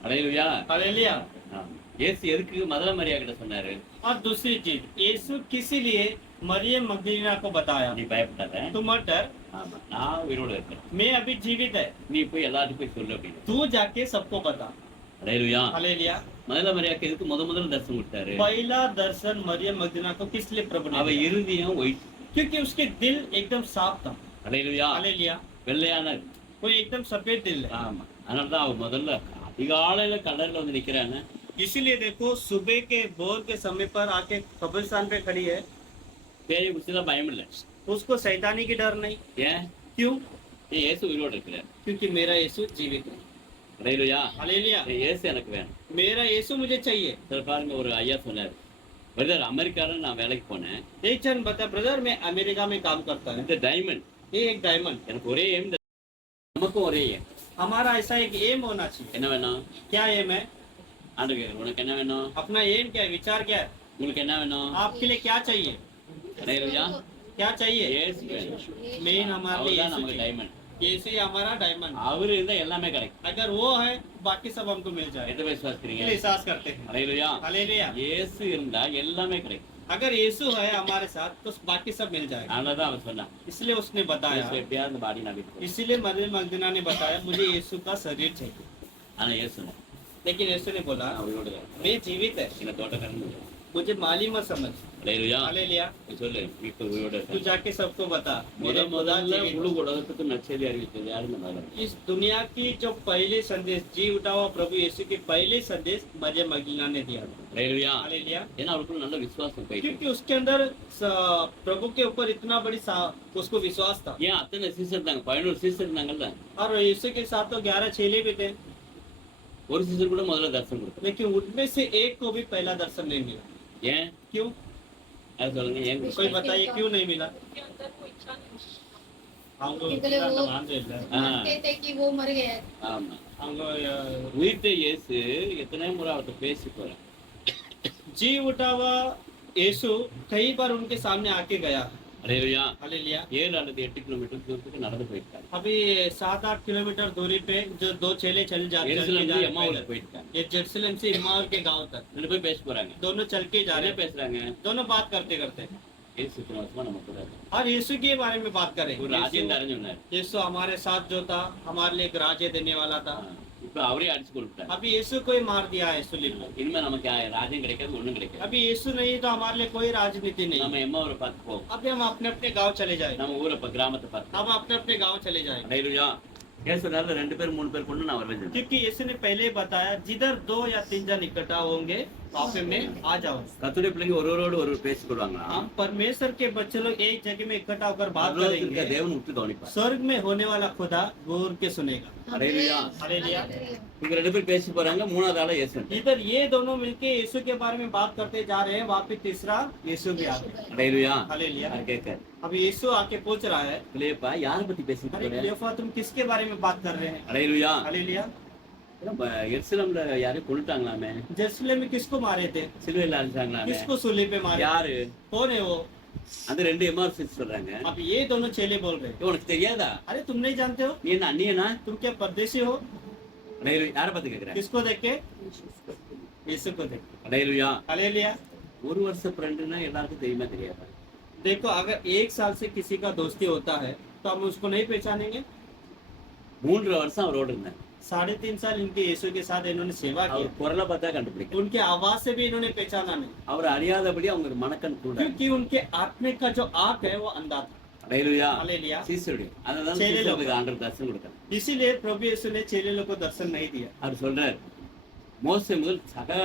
அல்லேலூயா. हालेलुया। ஆ. இயேசு எதுக்கு மதல மரியா கிட்ட சொன்னாரு? और दूसरी चीज, यीशु किसी लिए मरियम मगदलीना को बताया, நீ பயப்படாத, तुम मत डर, ஆமா நான் உயிரோட இருக்கேன், मैं अभी जीवित है, நீ போய் எல்லாருக்கும் போய் சொல்லு அப்படின்னு. तू जाके सबको बता। அல்லேலூயா. हालेलुया। மதல மரியாக்கு எதுக்கு முதல்ல தரிசனம் கொடுத்தாரு? पहला दर्शन मरियम मगदलीना को किस लिए प्रभु ने அவ दिया? இருதயம் ஒயிட். क्योंकि उसके दिल एकदम साफ था। அல்லேலூயா. हालेलुया। வெள்ளையான, वो एकदम सफेद दिल है। ஆமா அதனால தான் அவ முதல்ல அதிகாலையில கல்லறையில வந்து நிக்கிறாங்க. इसीलिए देखो सुबह के भोर के समय पर आके कब्रिस्तान पे खड़ी है, பேயை பிடிச்சதான் பயம் இல்லை. उसको शैतानी की डर नहीं। ஏன்? क्यों? இயேசு உயிரோட இருக்கிறார். क्योंकि मेरा यीशु जीवित है। அல்லேலூயா. हालेलुया। இயேசு எனக்கு வேணும். मेरा यीशु मुझे चाहिए। சில பாருங்க, ஒரு ஐயா சொன்னார், பிரதர் அமெரிக்கால நான் வேலைக்கு போனேன், एक जन बता, ब्रदर मैं अमेरिका में काम करता है, இந்த டைமண்ட் ये एक डायमंड, எனக்கு ஒரே एम, நமக்கும் ஒரே एम. हमारा ऐसा एक एम होना चाहिए। என்ன வேணும்? क्या एम है? ஆண்டு கேட்குறேன், உனக்கு என்ன வேணும்? अपना एम क्या है, विचार क्या है, உங்களுக்கு என்ன வேணும்? आपके लिए क्या चाहिए, அல்லேலூயா. क्या चाहिए? இயேசு வேணும். मेन हमारे लिए அவர்தான் यीशु நமக்கு चाहिए। டைமண்ட். यीशु ही हमारा डायमंड। அவரு இருந்தா எல்லாமே கிடைக்கும். अगर वो है बाकी सब हमको मिल जाए। எந்த விசுவாசிக்கிறீங்க? एहसास करते हैं। அல்லேலூயா. हालेलुया। இயேசு இருந்தா எல்லாமே கிடைக்கும். अगर यीशु है हमारे साथ तो बाकी सब मिल जाएगा। அதனால தான் அவன் சொன்னான், इसलिए उसने बताया, இயேசு எப்படியாவது இந்த பாடி நான் விட்டு. इसीलिए मरियम मगदलीना ने बताया मुझे यीशु का शरीर चाहिए। ஆனா இயேசு சொன்னான், लेकिन यीशु ने बोला நான் உயிரோட இருக்கேன். मैं जीवित है, என்ன தோட்டக்காரன் मुझे माली मत समझ। அல்லேலூயா. हालेलुया। நீ சொல்லு, இப்ப உயிரோட तू இருக்கேன். जाके सबको बता मेरे खुदा முதல்ல जीवित முழு है। உலகத்துக்கு நற்செய்தி அறிவித்தது யாருன்னு முதல்ல? इस दुनिया की जो पहले संदेश जी उठा हुआ प्रभु यीशु के पहले संदेश मरियम मगदलीना ने दिया। அல்லேலூயா. हालेलुया। ஏன்னா அவருக்குள்ள நல்ல விசுவாசம் போயிட்டு. क्योंकि उसके अंदर प्रभु के ऊपर इतना बड़ी उसको विश्वास था। ஏன் அத்தனை சீசர் இருந்தாங்க, 11 சீசர் இருந்தாங்கல்ல, और यीशु के साथ तो 11 चेले भी थे, ஒரு சீசர் கூட முதல்ல தரிசனம் கொடுத்தாங்க. लेकिन उनमें से एक को भी पहला दर्शन नहीं मिला। ஏன்? क्यों? அது சொல்லுங்க, ஏன்? कोई बताइए क्यों नहीं मिला? हम लोग क्योंकि वो- इतना मान रहे हैं। मानते थे कि वो मर गया है। ஆமா. हम लोग உயிர்த்த இயேசு எத்தனை முறை அவர்கிட்ட பேசி போறேன். जी उठा हुआ यीशु कई बार उनके सामने आके गया। அல்லேலூயா. हालेलुया। 7 அல்லது 8 கிலோமீட்டர் தூரத்துக்கு நடந்து போயிருக்காங்க. अभी 7-8 किलोमीटर दूरी पे जो दो चेले चल जा எருசலேம் चल के जा रहे எம்மாவுக்கு हैं। போயிருக்காங்க. ये जेरूसलम से इम्माउल के गांव तक 2 பேர் பேச போறாங்க. दोनों चल के जा रहे என்ன हैं, பேசுறாங்க? दोनों बात करते करते இயேசு இத்தனை வருஷமா நம்ம கூட இருக்காரு. और यीशु के बारे में बात करें। ஒரு ராஜ்யம் தரஞ்சு சொன்னாரு. यीशु हमारे साथ जो था हमारे लिए एक राज्य देने वाला था। இப்ப அவரே அடிச்சு கொடுத்தாரு. अभी यीशु को ही मार दिया है सुलीब पे। இனிமே நமக்கு ராஜ்யம் கிடைக்காது, ஒண்ணும் கிடைக்காது. अभी यीशु नहीं तो हमारे लिए कोई राजनीति नहीं। நம்ம எம்மாவரை பார்த்து போவோம். अभी हम अपने अपने गांव चले जाए, நம்ம ஊரை கிராமத்தை பார்த்து. हम अपने अपने गांव चले जाए। அல்லேலூயா. இயேசு சொன்னாரு, 2 பேர் 3 பேர் கொண்டு நான் வருவேன். क्योंकि यीशु ने पहले ही बताया जिधर 2 या 3 जन इकट्ठा होंगे वहाँ पे मैं आ जाऊँ। கர்த்தருடைய பிள்ளைங்க ஒருவரோடு ஒருவர் பேசிக் கொள்வாங்களா? हम परमेश्वर के बच्चे लोग एक जगह में इकट्ठा होकर बात பரலோகத்தில் இருக்க करेंगे, தேவன் உற்று கவனிப்பார். स्वर्ग में होने वाला खुदा गौर के सुनेगा। हालेलुया। हालेलुया। இவங்க 2 பேர் பேசி போறாங்க, மூணாவது ஆளா இயேசு. इधर ये दोनों मिलके यीशु के बारे में बात करते जा रहे हैं, वहाँ पे तीसरा यीशु भी आ गया। அல்லேலூயா. हालेलुया। யார் கேட்க? अब यीशु आके पूछ रहा है, இல்லையப்பா, யாரை பத்தி பேசிட்டு अरे போற? क्लियोफा तुम किसके बारे में बात कर रहे हैं? அல்லேலூயா. हालेलुया। எருசலேம்ல யாரையும் கொண்டுட்டாங்களாமே, जेरूसलम में किसको मारे थे? சிலுவையில அடிச்சாங்களாமே. किसको सूली पे मारे? யாரு? कौन है वो? அந்த 2 எம்மாவுக்கு சொல்றாங்க. अब ये दोनों चेले बोल रहे हैं, உனக்கு தெரியாதா? अरे तुम नहीं जानते हो? நீ என்ன அந்நியனா? तुम क्या परदेशी हो? அல்லேலூயா. யாரை பத்தி கேக்குற? किसको देख के? यीशु को देख के। அல்லேலூயா. हालेलुया। ஒரு வருஷ ஃப்ரெண்டுனா எல்லாருக்கும் தெரியுமா தெரியாதா? देखो अगर 1 साल से किसी का दोस्ती होता है तो हम उसको नहीं पहचानेंगे। 3 வருஷம் அவரோட இருந்தேன். 3.5 साल इनके यीशु के साथ इन्होंने सेवा की, அவர் குரலை பார்த்தா கண்டுபிடிக்கும். उनके आवाज से भी इन्होंने पहचाना नहीं, அவர் அறியாதபடி அவங்க மனக்கண் கூட. क्योंकि उनके आत्मिक का जो आंख है वो अंधा था। அல்லேலூயா. हालेलुया। சீசருடைய அதனால சரி, சீசருக்கு ஆண்டவர் தரிசனம் கொடுத்தார். इसीलिए प्रभु यीशु ने चेले लोग को दर्शन नहीं दिया। அவர் சொல்றார், மோசே முதல் சகல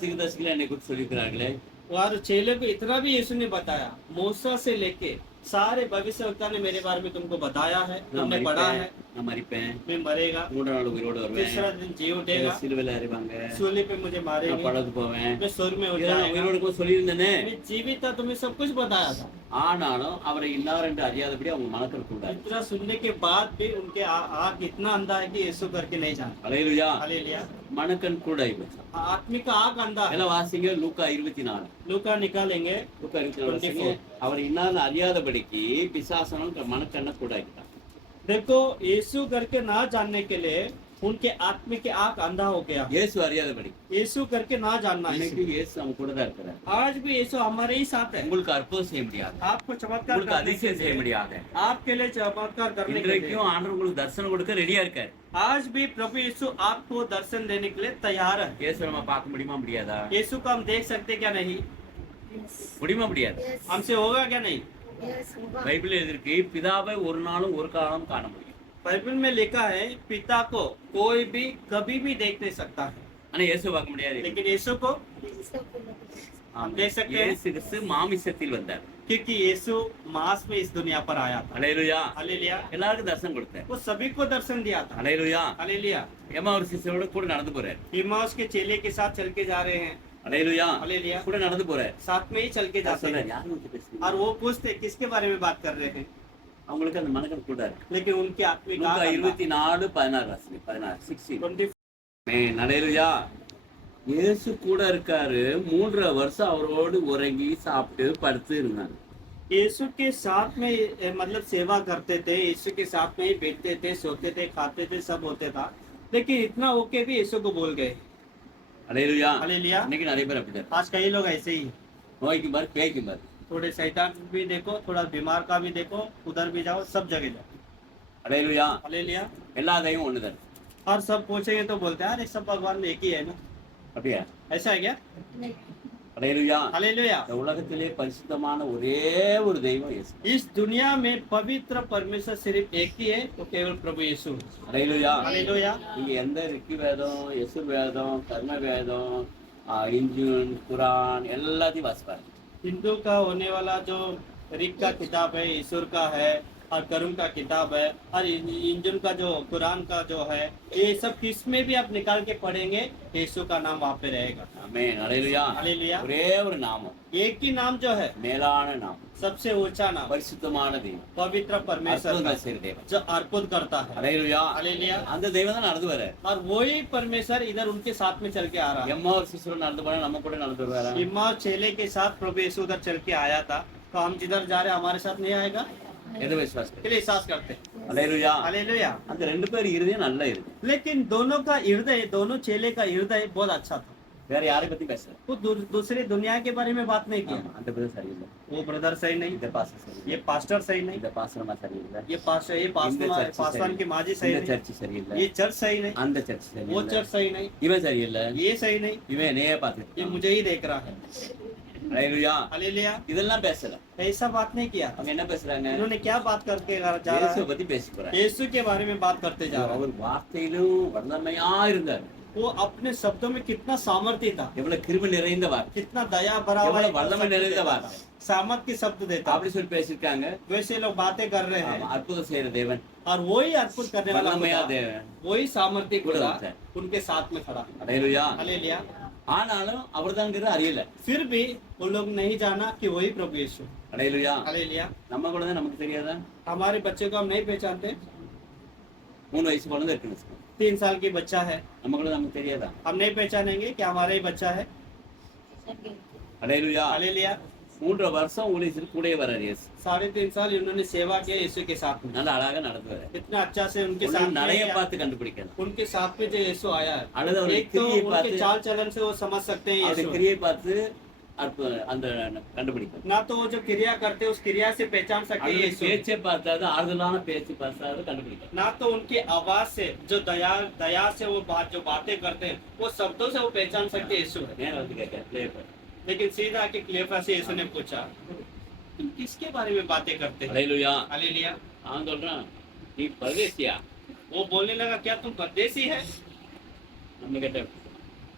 தீர்க்கதரிசிகளை என்னை குறித்து சொல்லியிருக்கிறார்களே, और चेले को इतना भी यीशु ने बताया, मूसा से लेके सारे भविष्यवक्ता ने मेरे बारे में तुमको बताया है, நான் तुमने पढ़ा है, நான் மறிப்பேன், मैं मरेगा, 3ஆம் நாள் உயிரோடு வருவேன், तीसरा दिन जी उठेगा, சிலுவையில அறிவாங்க, सूली पे मुझे நான் मारेंगे, படகு போவேன். मैं स्वर्ग में उठ இதெல்லாம் நான் जाएगा। உயிரோடு இருக்கும்போது சொல்லியிருந்தேனே. मैं जीवित था, तुम्हें सब कुछ बताया था। ஆனாலும் அவரை இன்னார் என்று அறியாதபடி அவங்க மனக்கண் கூட. इतना सुनने के बाद भी उनके आँख इतना अंधा है कि यीशु करके नहीं जानते। அல்லேலூயா. हालेलुया। மனக்கண் கூட ஆயிப்போச்சு. आत्मिक आँख अंधा है। எல்லாம் வாசிங்க, லூக்கா 24. लूका निकालेंगे, லூக்கா 24 வாசிங்க. அவர் இன்னார் அறியாதபடிக்கு பிசாசனம் மனக்கண்ணை கூட ஆக்கிட்டான். देखो यीशु करके ना जानने के लिए उनके आत्मिक आंख अंधा हो गया। இயேசு அறியாதபடி यीशु करके ना जानना இன்னைக்கு इसे। இயேசு நம்ம கூட தான் இருக்கிறார். आज भी यीशु हमारे ही साथ है। உங்களுக்கு அற்புதம் செய்ய முடியாது, आपको चमत्कार உங்களுக்கு करने के அதிசயம் செய்ய लिए, முடியாது. आपके लिए चमत्कार करने के लिए இன்றைக்கும் ஆண்டவர் உங்களுக்கு தரிசனம் கொடுக்க ரெடியா இருக்காரு. आज भी प्रभु यीशु आपको दर्शन देने के लिए तैयार है। இயேசு நம்ம பார்க்க முடியுமா முடியாதா? यीशु को हम देख सकते क्या नहीं? முடியுமா முடியாது? Yes. हमसे होगा क्या नहीं? Yes, होगा। பைபிள் எதிர்க்கு பிதாவை ஒரு நாளும் ஒரு காலம் காண முடியும். बाइबल में लिखा है पिता को कोई भी कभी भी देख नहीं सकता है, ஆனா இயேசு பார்க்க முடியாது. लेकिन यीशु को सबको लगता है। हम देख सकते हैं இயேசு கிறிஸ்து மாமிசத்தில் வந்தார். क्योंकि यीशु मांस में इस दुनिया पर आया था। அல்லேலூயா. हालेलुया। எல்லாருக்கும் தரிசனம் கொடுத்தார். वो सभी को दर्शन दिया था। அல்லேலூயா. हालेलुया। எம்மாவூர் சிஷ்யரோட கூட நடந்து போறார். इम्माउस के चेले के साथ चल के जा रहे हैं। அல்லேலூயா. हालेलुया। கூட நடந்து போறார். साथ में ही चल के जाते சொல்றார், हैं யாரை பத்தி பேசுறீங்க? और वो पूछते किसके बारे में बात कर रहे हैं, அவங்களுக்கு அந்த மனக்கண் கூட இருக்கு. लेकिन उनकी आत्मिक லூக்கா आंख 24:16 16. 24 ஆமென். அல்லேலூயா. இயேசு கூட இருக்காரு. 3 வருஷம் அவரோடு உறங்கி சாப்பிட்டு படுத்து இருந்தாங்க. यीशु के साथ में मतलब सेवा करते थे, यीशु के साथ में ही बैठते थे, सोते थे, खाते थे, सब होते था, लेकिन इतना होके भी यीशु को भूल गए। அல்லேலூயா. हालेलुया। இன்னைக்கு நிறைய பேர் அப்படிதான். आज कई लोग ऐसे ही, நோய்க்கு பாரு, பேய்க்கு பாரு. थोड़े शैतान भी देखो, थोड़ा बीमार का भी देखो, उधर भी जाओ, सब जगह जाओ। அல்லேலூயா. हालेलुया। எல்லா தெய்வம் ஒண்ணுதான். और सब पूछेंगे तो बोलते हैं अरे सब भगवान एक ही है ना, அப்படியா? ऐसा है क्या? नहीं। அல்லேலூயா. हालेलुया। இந்த உலகத்திலே பரிசுத்தமான ஒரே ஒரு தெய்வம் இயேசு. इस दुनिया में पवित्र परमेश्वर सिर्फ एक ही है, तो केवल प्रभु यीशु। அல்லேலூயா. हालेलुया। நீங்க எந்த ரிக்கி வேதம், யெசுர் வேதம், கர்ம வேதம், இஞ்சுன், குரான் எல்லாத்தையும் வாசிப்பாரு. हिंदू का होने वाला जो रिक का किताब है, ईश्वर का है, और कर्म का किताब है, और इंजन का जो कुरान का जो है, ये सब किस में भी आप निकाल के पढ़ेंगे, यीशु का नाम वहाँ पे रहेगा। ஆமென். அல்லேலூயா. हालेलुया। ஒரே ஒரு நாமம், एक ही नाम जो है, மேலான நாமம், सबसे ऊंचा नाम, பரிசுத்தமான தெய்வம், पवित्र परमेश्वर அற்புதம் का, செய்கிற தெய்வம். जो अर्पुत करता है। அல்லேலூயா. हालेलुया। அந்த தெய்வம் தான் நடந்து வர. और वही परमेश्वर इधर उनके साथ में चल के आ रहा है। எம்மாவூர் சிஷ்யரோட நடந்து போனா நம்ம கூட நடந்து வருவாரா? इम्मा चेले के साथ प्रभु यीशु उधर चल के आया था, तो हम जिधर जा रहे हैं हमारे साथ नहीं आएगा, எது விசுவாசம்? के लिए एहसास करते हैं। அல்லேலூயா. हालेलुया। அந்த ரெண்டு பேர் இருதயம் நல்லா இருக்கு. लेकिन दोनों का हृदय, दोनों चेले का हृदय बहुत अच्छा था। வேற யாரை பத்தி பேசல? वो दूसरे दुनिया के बारे में बात नहीं किया। அந்த பேர் சரியில்லை, वो ब्रदर सही नहीं, இந்த பாஸ்டர் சரியில்லை, ये पास्टर सही नहीं, இந்த பாஸ்டர்மா சரியில்லை, ये पास्टर की माजी सही இந்த नहीं, சர்ச் சரியில்லை, ये चर्च सही नहीं, அந்த சர்ச் वो சரியில்லை, चर्च सही नहीं, இவன் சரியில்லை, ये सही नहीं, இவன் என்னையே ये பார்த்துட்டு. मुझे ही देख रहा है। அல்லேலூயா. हालेलुया। இதெல்லாம் பேசல. ऐसा बात नहीं किया। அவங்க என்ன பேசுறாங்க? इन्होंने क्या बात करके जा रहा இயேசுவை है, பத்தி பேசி போறாங்க. यीशु के बारे में बात करते जा रहा है। அவர் வார்த்தையிலும் வல்லமையா இருந்தார். वो अपने शब्दों में कितना सामर्थ्य था, எவ்வளவு கிருபை நிறைந்த வார்த்தை, कितना दया भरा हुआ எவ்வளவு एक வல்லமை शब्द நிறைந்த देता வார்த்தை. था, सामर्थ के शब्द देता। அப்படி சொல்லி பேசியிருக்காங்க. वैसे लोग बातें कर रहे हैं, அற்புதம் செய்யற தேவன், और वही अर्पण करने वाला வல்லமையா खुदा, தேவன். वही सामर्थ्य खुदा खुदा। उनके साथ में खड़ा। அல்லேலூயா. हालेलुया। ஆனாலும் அவர்தான்ங்கிறது அறியல. फिर भी वो लोग नहीं जाना कि वही प्रभु यीशु। அல்லேலூயா. हालेलुया। நம்ம குழந்தை நமக்கு தெரியாதா? हमारे बच्चे को हम नहीं पहचानते, 3 வயசு குழந்தை இருக்குன்னு வச்சுக்கோங்க. 3 साल की बच्चा है, நம்ம குழந்தை நமக்கு தெரியாதா? हम नहीं पहचानेंगे कि हमारा ही बच्चा है। அல்லேலூயா. हालेलुया। 3 வருஷம் ஊழியத்தில் கூடயே வரார் இயேசு. 3.5 साल इन्होंने सेवा किया यीशु के साथ में, நல்ல அழகா நடந்து வரார். इतना अच्छा से उनके ஒண்ணு साथ நிறைய में, பார்த்து கண்டுபிடிக்கலாம். उनके साथ में जो यीशु आया है, அல்லது அவருடைய एक तो கிரியை उनके பார்த்து, चाल चलन से वो समझ सकते हैं அவருடைய यीशु, கிரியை பார்த்து அந்த கண்டுபிடிக்கலாம். ना तो वो जो क्रिया करते हैं उस क्रिया से पहचान सकते हैं அவருடைய यीशु, பேச்சை பார்த்தாது, ஆறுதலான பேச்சு பார்த்தாது கண்டுபிடிக்கலாம். ना तो उनकी आवाज से जो दया से वो जो बातें करते हैं वो शब्दों से वो पहचान सकते हैं यीशु है। நேரம் வந்து கேட்க लेकिन सीधा आके क्लेफा से यीशु ने पूछा तुम किसके बारे में बातें करते हैं। அல்லேலூயா. हालेलुया। நான் சொல்றேன், நீ பரதேசியா? वो बोलने लगा क्या तुम परदेसी है। நம்ம கேட்ட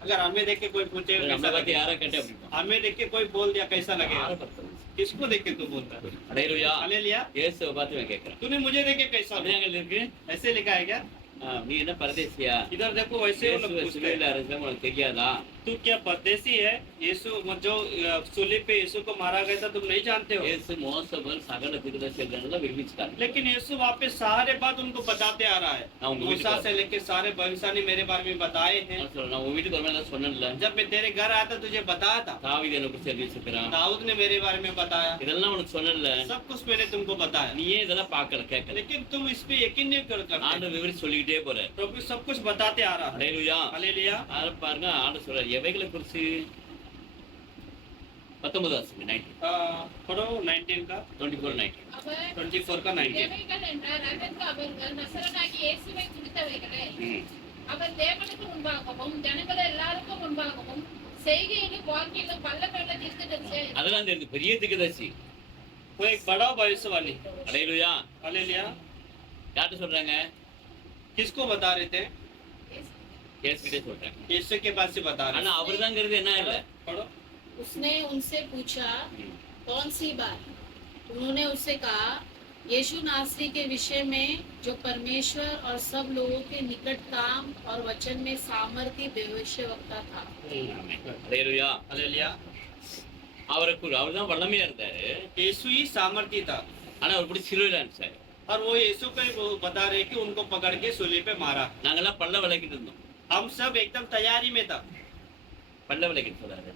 अगर हमें देख के कोई पूछे நம்ம कैसा பத்தி लगेगा? யாரை கேட்ட அப்படிப்பா? हमें देख के कोई बोल दिया कैसा लगेगा? யாரை பத்தி? किसको देख के तू बोलता है? அல்லேலூயா. हालेलुया। இயேசுவை பார்த்து நான் கேட்கிறேன். तूने मुझे देख के कैसा அப்படியே लगा? அங்க இருக்கு. ऐसे लिखा है क्या? நீ என்ன பரதேசியா? इधर देखो वैसे वो लोग இயேசுவை पूछते சிலுவையில हैं। அறைஞ்சா உனக்கு தெரியாதா? तू क्या परदेसी है? यीशु जो सूली पे यीशु को मारा गया था, तुम नहीं जानते हो? இயேசு மோசபல் சகல தீர்க்கதரிசிகளெல்லாம் விடுவிச்சிட்டார். लेकिन यीशु वापस सारे बात उनको बताते आ रहा है। हाँ, उनको मूसा भी से लेके सारे भविष्यवाणी मेरे बारे में बताए हैं। நான் சொல்றேன், நான் உன் வீட்டுக்கு ஒரு நாள் சொன்னேன்ல, जब मैं तेरे घर आया था तुझे बताया था, தாவீது என்ன குறித்து எழுதி வச்சிருக்கிறான். दाऊद ने मेरे बारे में बताया, இதெல்லாம் உனக்கு சொன்னேன்ல, सब कुछ मैंने तुमको बताया, நீ ஏன் இதெல்லாம் பார்க்கல கேட்கல? लेकिन तुम इस पे यकीन नहीं करते। ஆண்டவர் விவரிச்சு சொல்லிக்கிட்டே போற. प्रभु सब कुछ बताते आ रहा है। ஹல்லேலூயா. हालेलुया। பாருங்க, ஆண்டவர் சொல்றாரு எவைகளை குறித்து. 19 வாசிங்க, 19. पढ़ो 19 का 24:19. அவர் 24 का 19। எவைகள் என்றால் அதற்கு அவர்கள் நசரனாகிய இயேசுவை குறித்தவைகளே. ம். அவர் தேவனுக்கு முன்பாகவும் ஜனங்கள் எல்லாருக்கும் முன்பாகவும் செய்கையிலும் வாக்கிலும் பல்ல தீர்க்கதரிசியாய் அதெல்லாம் தெரியுது, பெரிய தீர்க்கதரிசி. वो एक बड़ा भविष्यवाणी। ஹல்லேலூயா. हालेलुया। யார்கிட்ட சொல்றாங்க? किसको बता रहे थे? இயேசுகிட்டே சொல்றாங்க. यीशु के पास से बता रहे ஆனா அவர்தாங்கிறது என்ன இல்ல. पढ़ो। उसने उनसे पूछा, ம். कौन सी बात? उन्होंने उससे कहा, यीशु नासरी के विषय में जो परमेश्वर और सब लोगों के निकट काम और वचन में सामर्थ्य भविष्यवक्ता था। ஹல்லேலூயா. हालेलुया। அவர்தான் வல்லமையா இருந்தாரு. यीशु ही सामर्थ्य था, ஆனா அவர் இப்படி சிலுவையில அனுப்பிச்சாரு. और वो यीशु को वो बता रहे कि उनको पकड़ के सूली पे मारा। நாங்கெல்லாம் பல்ல விளக்கிட்டு இருந்தோம். हम सब एकदम तैयारी में था, பல்ல விளக்கிட்டு சொல்றாரு.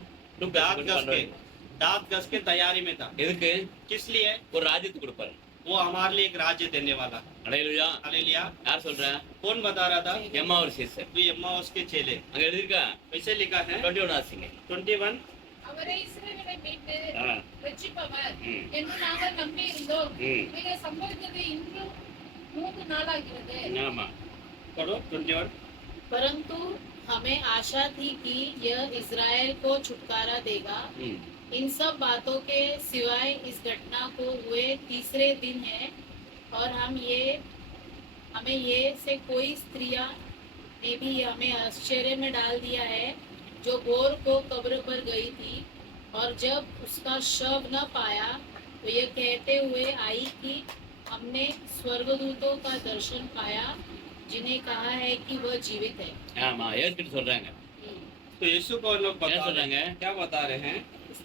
दांत घस के तैयारी में था। எதுக்கு? किस लिए? ஒரு ராஜ்யத்துக்கு கொடுப்பாரு. वो हमारे लिए एक राज्य देने वाला। ஹல்லேலூயா. हालेलुया। யார் சொல்றா? कौन बता रहा था? எம்மா ஒரு சீசர். तो एम्माउस के चेले। அங்க எழுதிருக்கா? वैसे लिखा है 21 வாசிங்க. 21। அவரை இஸ்ரவேலை மீட்டு ஆ. ரட்சிப்பவர் ம். என்று நாங்கள் நம்பி இருந்தோம். ம். இவை சம்பவித்தது இன்று 3 நாளாகிறது. ஆமா. पढ़ो 21। परंतु हमें आशा थी कि यह इज़राइल को छुटकारा देगा। ம். इन सब बातों के सिवाय इस घटना को हुए तीसरे दिन है, और हमें ये से कोई स्त्रियां ने भी हमें आश्चर्य में डाल दिया है, जो भोर को कब्र पर गई थी और जब उसका शव न पाया तो यह कहते हुए आई कि हमने स्वर्गदूतों का दर्शन पाया, जिन्हें कहा है कि वह जीवित है। ஆமா, ஏத்துக்கிட்டு சொல்றாங்க. तो यीशु को लोग क्या बता सुन रहे रहे हैं? हैं, क्या बता रहे हैं?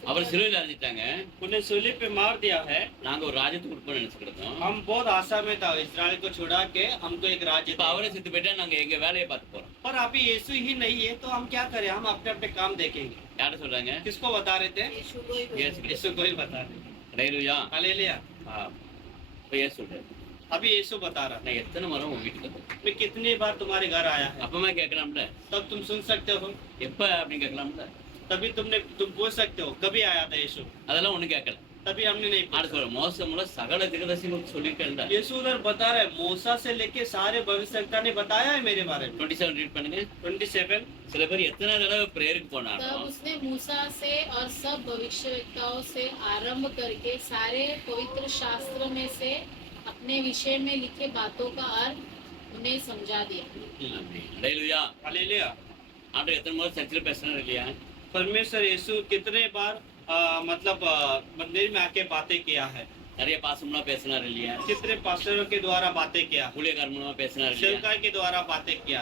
அவர் சிலுவையில அரைஞ்சிட்டாங்க. उन्हें सूली पे मार दिया है। நாங்க ஒரு ராஜ்யத்துக்கு கொடுப்போம்னு நினைச்சுக்கிட்டு இருந்தோம். हम बहुत आशा में था, इस्राएल को छुड़ा के हमको एक राज्य இப்ப देगा। அவரே செத்து போயிட்டா நாங்க எங்க வேலையை பார்த்து போறோம். पर अभी यीशु ही नहीं है, तो हम क्या करें? हम अपने अपने काम देखेंगे। யார்கிட்ட சொல்றாங்க? किसको बता रहे थे? यीशु को ही இயேசுகிட்ட. यीशु को ही बता रहे। ஹல்லேலூயா. हालेलुया। இப்ப இயேசு சொல்றாரு, अभी यीशु बता रहा நான் எத்தனை முறை உங்க வீட்டுக்கு வந்தேன்? मैं कितनी बार तुम्हारे घर आया है। அப்பமா கேட்கலாம்ல, तब तुम सुन सकते हो, எப்ப அப்படின்னு கேட்கலாம்ல. तभी तुम पूछ सकते हो कभी आया था यीशु। அதெல்லாம் ஒண்ணும் கேட்கல. तभी हमने नहीं ஆடு சொல்ற மோசமுள்ள சகல தீர்க்கதரிசிகளுக்கு சொல்லிருக்கேன்டா. यीशु उधर बता रहा है, मूसा से लेके सारे भविष्यवक्ता ने बताया है मेरे बारे में। 27 ரீட் பண்ணுங்க. 27। சில பேர் எத்தனை தடவை பிரேயருக்கு तब போனாலும் उसने मूसा से और सब भविष्यवक्ताओं से आरंभ करके सारे पवित्र शास्त्र में से अपने विषय में लिखे बातों का अर्थ उन्हें समझा दिया। ஹல்லேலூயா. हालेलुया। ஆண்டு எத்தனை முறை சர்ச்சில் பேசுறாரு இல்லையா? परमेश्वर यीशु कितने बार मतलब मंदिर में आके बातें किया है। நிறைய பாசம்லாம் பேசினார் இல்லையா? कितने पास्टरों के द्वारा बातें किया, ஊழியக்காரர் மூலமா பேசினார் இல்லையா? सेवकाई के द्वारा बातें किया,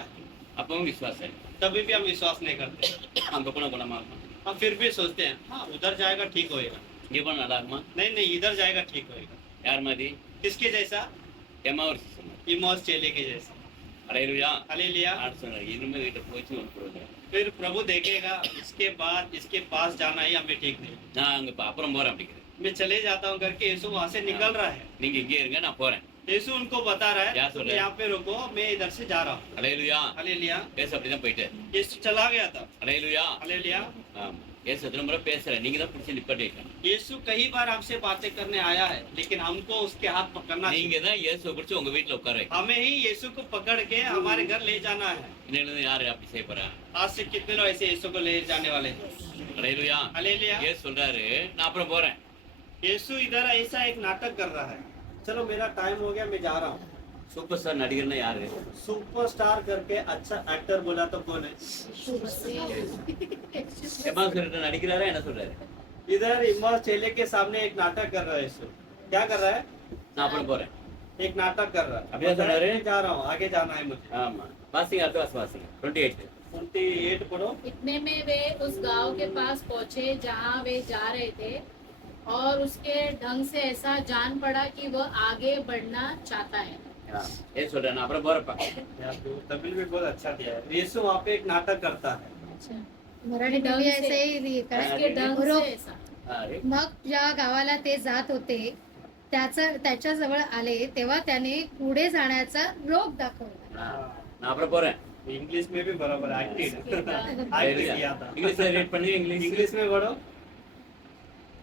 அப்பவும் விசுவாசம் இல்லை. तभी भी हम विश्वास नहीं करते। அங்க போனா குணமா இருக்கும், हम फिर भी सोचते हैं हाँ उधर जाएगा ठीक होएगा, இங்க போனா நல்லா இருக்குமா? नहीं नहीं इधर जाएगा ठीक होएगा। யார் மாதிரி? किसके जैसा? எம்மா ஒரு சிஸ்டம். इमोस चेले के जैसा। ஹல்லேலூயா. हालेलुया। ஆடு சொன்னார், இனிமே வீட்டை போச்சு ஒரு ப்ரோக்ராம். फिर प्रभु देखेगा, इसके बाद इसके पास जाना ही हमें ठीक नहीं। நான் அங்க இப்ப அப்புறம் போறேன் அப்படிங்கிறேன். मैं चले जाता हूँ करके यीशु वहाँ से निकल रहा है। நீங்க இங்கே இருங்க, நான் போறேன். यीशु उनको बता रहा क्या है सुन तुम रहे हैं? यहाँ पे रुको, मैं इधर से जा रहा हूँ। ஹல்லேலூயா. हालेलुया। பேச அப்படிதான் போயிட்டு. यीशु चला गया था। ஹல்லேலூயா. हालेलुया। ஆமா, ஏசு எத்தனை முறை பேசுறேன், நீங்க தான் பிடிச்சி நிப்பாட்டி வைக்கணும். यीशु कई बार आपसे बातें करने आया है, लेकिन हमको उसके हाथ पकड़ना நீங்க चाहिए। தான் இயேசுவை பிடிச்சி உங்க வீட்டுல உட்கார வைக்கணும். हमें ही यीशु को पकड़ के हमारे घर ले जाना है। இன்னையிலிருந்து யாரு அப்படி செய்ய போறா? आज से कितने लोग ऐसे यीशु को ले जाने वाले हैं? ஹல்லேலூயா. हालेलुया। ஏசு சொல்றாரு, நான் அப்புறம் போறேன். यीशु इधर ऐसा एक नाटक कर रहा है, चलो मेरा टाइम हो गया मैं जा रहा हूँ। சூப்பர் ஸ்டார் நடிகர்னா யாரு? सुपरस्टार करके अच्छा एक्टर बोला तो कौन है? எம்மா சொல்லிட்டு நடிக்கிறாரா என்ன சொல்றாரு? इधर इमोस चेले के सामने एक नाटक कर रहा है यीशु। क्या कर रहा है? நான் அப்புறம் போறேன். एक नाटक कर रहा है। अभी ऐसा लग रहा है? मैं जा रहा हूँ, आगे जाना है मुझे। ஆமா, வாசிங்க, அடுத்த வாசி வாசிங்க. 28. 28 पढ़ो। इतने में वे उस गांव के पास पहुंचे जहां वे जा रहे थे, और उसके ढंग से ऐसा जान पड़ा कि वह आगे बढ़ना चाहता है। ஏன் சொல்றேன் அப்புறம் போறப்பா यहाँ पे तमिल में बहुत अच्छा दिया है। यीशु वहाँ पे एक नाटक करता है। मराठी ढंग मध्ये से- ऐसे ही लिहितात. उसके ढंग से बरोबर. ऐसा अरे मग ज्या गावाला ते जात होते त्याच्याजवळ आले तेव्हा त्याने पुढे जाण्याचा रोग दाखवला. நான் அப்புறம் போறேன் इंग्लिश में भी बराबर एक्टिंग Hallelujah. किया था। இங்கிலீஷ்ல ரீட் பண்ணி இங்கிலீஷ் इंग्लिश में पढ़ो।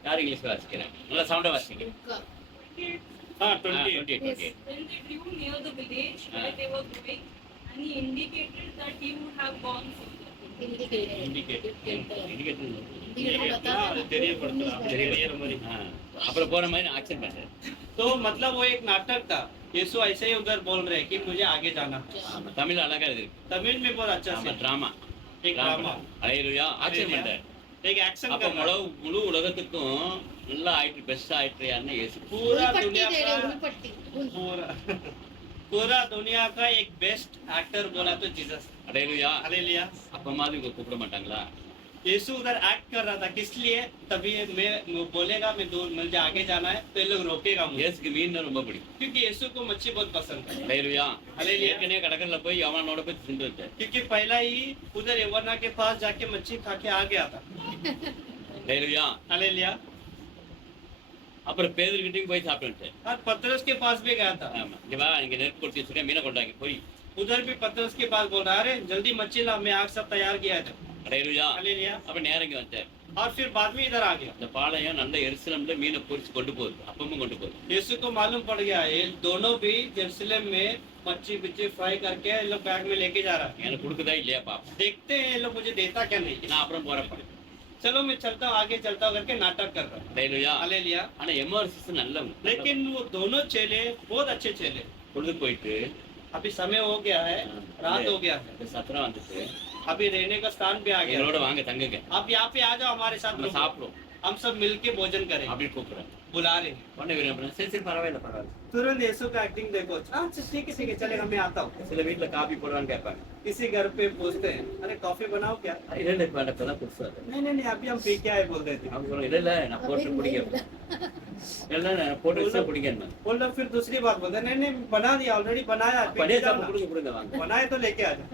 யார் இங்கிலீஷ் வாசிக்கிறேன் நல்லா சவுண்டா வாசிங்க हाँ 28 20। 28 When they drew near the village Ah. where they were going, and he indicated that he would have gone further. Indicator तेरी पढ़ता तेरी मरी। அப்புறம் போற மாதிரி ஆக்சன் பண்றேன் तो मतलब वो एक नाटक था। यीशु ऐसे ही उधर बोल रहे हैं कि मुझे आगे जाना है। ஆமா தமிழ் அழகா இருக்கு तमिल में बहुत अच्छा ஆமா से டிராமா एक ड्रामा ஹalleluya ஆக்சன் பண்றேன் एक एक्शन அப்ப करना। முழு உலகத்துக்கும் நல்லா ஆயிட்டு பெஸ்ட் ஆயிட்டு யாருன்னா இயேசு पूरा उलपट्टी दुनिया दे रहे, का उलपट्टी. पूरा पूरा दुनिया का एक बेस्ट एक्टर बोला तो जीसस। ஹalleluya हालेलुया। அப்ப மாதிரி இவங்க கூப்பிட மாட்டாங்களா यीशु उधर एक्ट कर रहा था, किस लिए? तभी मैं बोलेगा मैं मुझे आगे जाना है तो ये लोग रोकेगा मुझे, இயேசுக்கு மீன் ரொம்ப பிடிக்கும் क्योंकि यीशु को मच्छी बहुत पसंद है। ஹalleluya Hallelujah. ஏற்கனவே கடற்கரையில போய் அவனோட போய் திண்டு வச்சார் क्योंकि पहला ही उधर यवना के पास जाके मच्छी खा के आ गया था। ஹalleluya हालेलुया। அப்புறம் பேதுருக்கிட்டையும் போய் சாப்பிட்டு வந்துட்டார் और पतरस के पास भी गया था। ஆமா இங்க வா இங்க நெருப்பு கொடுத்து வச்சுருக்கேன் மீனை கொண்டாங்க போய் उधर भी पतरस के पास बोल रहा है, अरे जल्दी मच्छी ला, मैं आग सब तैयार किया था। ஹalleluya हालेलुया। அப்ப நேரம் இங்க வந்துட்டார் और फिर बाद में इधर आ गया। இந்த பாளையம் நல்ல எருசலேம்ல மீனை பொரிச்சு கொண்டு போகுது அப்பமும் கொண்டு போகுது यीशु को मालूम पड़ गया ये दोनों भी जेरूसलम में मच्छी बिच्छी फ्राई करके ये लोग बैग में लेके जा रहा है। எனக்கு கொடுக்குதா இல்லையா பாப்போம் देखते हैं ये लोग मुझे देता क्या नहीं। நான் அப்புறம் போறப்ப चलो मैं चलता हूँ, आगे चलता हूँ करके नाटक कर रहा हूँ। ஹalleluya हालेलुया। ஆனா எம்ஆர்சிஸ் நல்லவங்க लेकिन वो दोनों चेले बहुत अच्छे चेले। பொழுது போயிட்டு अभी समय हो गया है, रात हो गया है, இந்த சத்திரம் வந்துட்டு अभी रहने का स्थान भी आ गया எங்களோட है। வாங்க தங்குங்க आप यहाँ पे आ जाओ हमारे साथ நம்ம लोग। சாப்பிடுவோம் हम सब मिलके भोजन करेंगे। அப்படின்னு கூப்பிடுறேன் बुला रहे हैं। உடனே விரும்புறேன் சரி சரி பரவாயில்ல பரவாயில்ல तुरंत यीशु का एक्टिंग देखो। अच्छा ठीक है चलेगा, मैं आता हूँ। சில வீட்டுல காபி போடுவான்னு கேட்பாங்க किसी घर पे पूछते हैं, अरे कॉफी बनाओ क्या? இல்ல இல்ல இப்ப இப்பதான் புதுசா இருக்கு. नहीं अभी हम पी के आए बोल देते हैं। அவங்க சொல்லுவாங்க இல்ல இல்ல நான் போட்டு குடிக்கிறேன் இல்ல நான் போட்டு வச்சா குடிக்கிறேன் वो लोग फिर दूसरी बात बोलते हैं, नहीं बना दिया, ऑलरेडी बनाया, पी பழைய के जाओ சாப்பிட்டு ना। கொடுங்க கொடுங்க வாங்க बनाए तो लेके आ जाओ।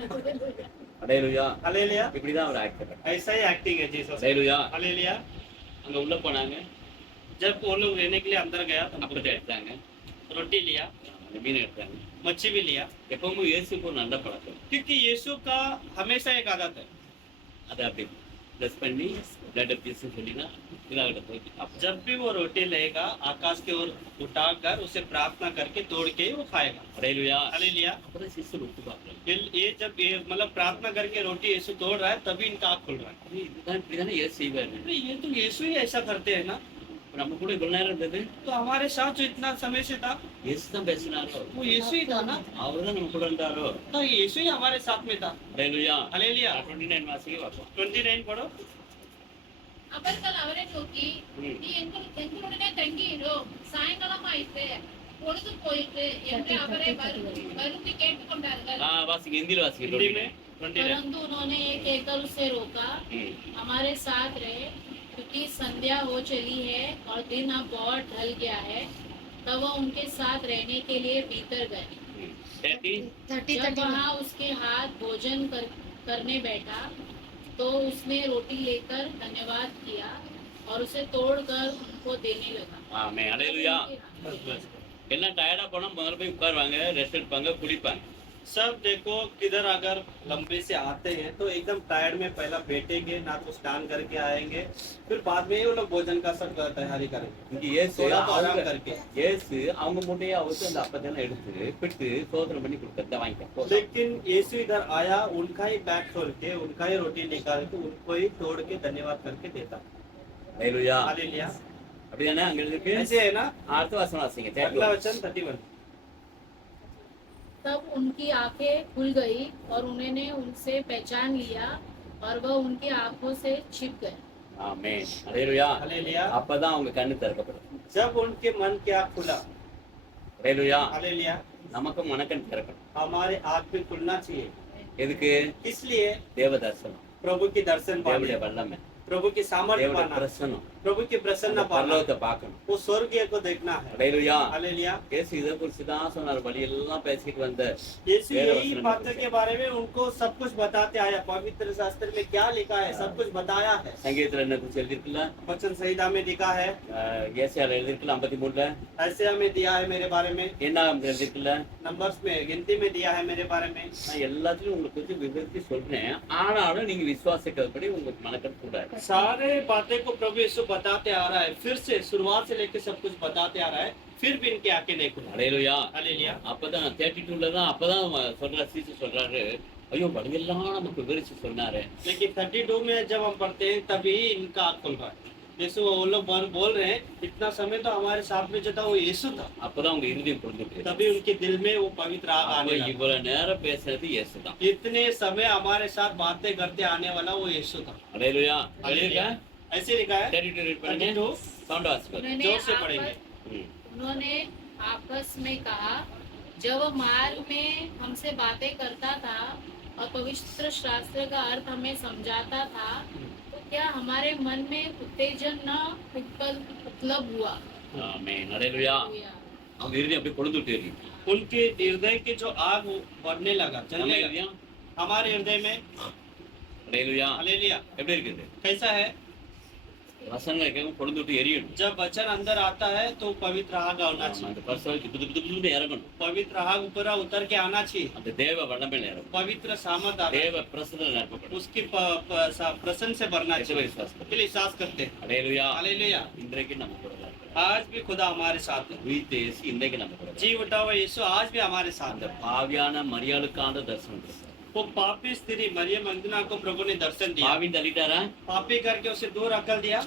ஹalleluya हालेलुया। இப்படிதான் அவர் ஆக்ட் பண்றாரு ऐसा ही एक्टिंग है जीसस। ஹalleluya हालेलुया। அங்க உள்ள போனாங்க जब वो लोग रहने के लिए अंदर गया तो அப்பத்தை எடுத்தாங்க रोटी लिया, அந்த மீன் எடுத்தாங்க मच्छी भी लिया, எப்பவும் இயேசுக்கு ஒரு நல்ல பழக்கம் क्योंकि यीशु का हमेशा एक आदत है, அதை அப்படி ப்ளஸ் பண்ணி பிளட் பீஸ் சொல்லினா இதாகிட்ட போய் அப்ப जब भी वो रोटी लेगा आकाश की ओर उठाकर उसे प्रार्थना करके तोड़ के वो खाएगा। ஹalleluya हालेलुया। அப்புறம் சிஸ்டர் விட்டு பார்க்குறாங்க ये जब ये मतलब प्रार्थना करके रोटी यीशु तोड़ रहा है तभी इनका आँख खुल रहा है। இதுதான் இப்படிதானே இயேசு செய்வாரு अरे ये तो यीशु ही ऐसा करते हैं ना। இப்ப நம்ம கூட இவ்வளவு நேரம் இருந்தது तो हमारे साथ जो इतना समय से था இயேசு தான் பேசினாரோ वो यीशु ही था ना। அவர் தான் நம்ம கூட இருந்தாரோ तो यीशु ही हमारे साथ में था। ஹalleluya हालेलुया। 29 வாசிக்க பார்ப்போம் 29 पढ़ो। அவர்கள் அவரை நோக்கி, நீ எங்களுடனே தங்கியிரோ, சாயங்காலமாயிற்று, பொழுது போயிற்று என்று அவரை வருந்தி கேட்டுக்கொண்டார்கள்। வாசிங்க ஹிந்தில வாசிங்க हिंदी में 29। परंतु उन्होंने एक कहकर उसे रोका, हमारे साथ रहे, क्योंकि संध्या हो चली है और दिन अब बहुत ढल गया है। तब वह उनके साथ रहने के लिए भीतर गए। 30 जब वहाँ उसके हाथ भोजन करने बैठा, तो उसने रोटी लेकर धन्यवाद किया और उसे तोड़कर उनको देने लगा। ஆமென் ஹalleluya எல்லாம் டயர்டா போனா முதல்ல போய் உட்காருவாங்க ரெஸ்ட் எடுப்பாங்க குடிப்பாங்க सब देखो किधर अगर लंबे से आते हैं तो एकदम टायर्ड में पहला बैठेंगे ना तो स्नान करके आएंगे, फिर बाद में वो लोग भोजन का सब तैयारी करेंगे। இங்க இயேசு थोड़ा तो आराम அவங்க करके। இயேசு அவங்க முட்டையை அவுத்து அந்த அப்பத்தெல்லாம் எடுத்து பிட்டு சோதனை பண்ணி கொடுக்கறத வாங்கிக்க लेकिन यीशु इधर आया, उनका ही बैग खोल के उनका ही रोटी निकाल के उनको ही तोड़ के धन्यवाद करके देता। ஹalleluya हालेलुया। அப்படிதானே அங்க இருக்கு ऐसे है ना। அடுத்த வசனம் வாசிங்க अगला वचन 31। तब उनकी आंखें खुल गई और उन्होंने उनसे पहचान लिया और वह उनकी आंखों से छिप गए। ஆமென் ஹalleluya हालेलुया। அப்பதான் அவங்க கண்ணு திறக்கப்படும் जब उनके मन क्या खुला। ஹalleluya हालेलुया। நமக்கு மனக்கண் திறக்கணும் हमारे आँख भी खुलना चाहिए। எதுக்கு? इसलिए தேவ தரிசனம், प्रभु की दर्शन पाने, தேவனுடைய வல்லமை, प्रभु की सामर्थ्य தேவனுடைய पाना, பிரசன்னம், प्रभु की प्रसन्न அந்த पाना, பரலோகத்தை பார்க்கணும். वो स्वर्गीय को देखना है। அல்லேலூயா. हालेलुया। இயேசு இதை குறித்து தான் சொன்னார். வழியெல்லாம் பேசிட்டு வந்த यीशु वेद यही वचन बातों के बारे में उनको सब कुछ बताते आया। पवित्र शास्त्र में क्या लिखा है सब कुछ बताया है। சங்கீதத்துல என்ன குறித்து எழுதிருக்குல்ல? वचन संहिता में लिखा है, ஏசாயால எழுதிருக்குல்ல 53ல? ऐसे हमें दिया है मेरे बारे में, என்ன எழுதிருக்குல்ல? नंबर्स में गिनती में दिया है मेरे बारे में। நான் எல்லாத்தையும் உங்களுக்கு குறித்து விவரித்து சொல்றேன். ஆனாலும் நீங்க விசுவாசிக்கிறபடி உங்களுக்கு மனக்கட்டு கூடாது. सारे बातें को प्रभु यीशु बताते आ रहा है, फिर से शुरुआत से लेकर सब कुछ बताते आ रहा है, फिर भी इनके आंखें नहीं खुला। அல்லேலூயா. हालेलुया। அப்பதான் 32ல தான் அப்பதான் சொல்றாரு, சீசு சொல்றாரு, ஐயோ வழியெல்லாம் நமக்கு விவரிச்சு சொன்னாரு. लेकिन 32 में जब हम पढ़ते हैं तभी इनका आंख खुल रहा है। जैसे वो लोग बोल रहे हैं इतना समय तो हमारे साथ में जो था वो यीशु था, அப்பதான் உங்க இருதயம் புரிஞ்சுட்டு तभी उनके दिल में वो पवित्र आग आने लगा। இவ்வளவு நேரம் பேசுறது இயேசு தான். इतने समय हमारे साथ बातें करते आने वाला वो यीशु था। அல்லேலூயா. हालेलुया। ऐसे लिखा है 32 read பண்ணுங்க. 32 சவுண்ட் வாசிப்பாரு. उन्होंने जोर से पढ़ेंगे। उन्होंने आपस में कहा, जब मार्ग में हमसे बातें करता था और पवित्र शास्त्र का अर्थ हमें समझाता था, तो क्या हमारे मन में उत्तेजन न उपलब्ध हुआ? ஆமென். அல்லேலூயா. அவங்க இருதயம் அப்படியே கொழுந்துட்டு இருக்கு. उनके हृदय के जो आग वो बढ़ने लगा, जलने लगा। அல்லேலூயா. हमारे हृदय में அல்லேலூயா. हालेलुया எப்படி இருக்குது? कैसा है? வசனங்களை கேட்கும் கொழுந்துட்டு எரியணும். जब वचन अंदर आता है तो पवित्र आग आना चाहिए, அந்த பர்சனல் புது இறங்கணும். पवित्र आग ऊपर उतर के आना चाहिए, அந்த தேவ வல்லமையில இறங்கணும். पवित्र सामर्थ आना, தேவ பிரசன்னம் நிரப்பப்படும். उसकी प्रसन्न से भरना எத்தனை चाहिए। விசுவாசம்? इसलिए विश्वास करते हैं। அல்லேலூயா. हालेलुया। இன்றைக்கு நம்ம கூட தான் இருக்கிறார். आज भी खुदा हमारे साथ है, உயிர்த்த இயேசு இன்றைக்கு நம்ம கூட தான். जी उठा हुआ यीशु आज भी हमारे साथ அந்த है। பாவியான மரியாளுக்கான தரிசனம் கொடுத்தார். वो पापी स्त्री मरियम मंजना को प्रभु ने दर्शन दिया, பாவின்னு தள்ளிட்டாரா? पापी करके उसे दूर अकल दिया।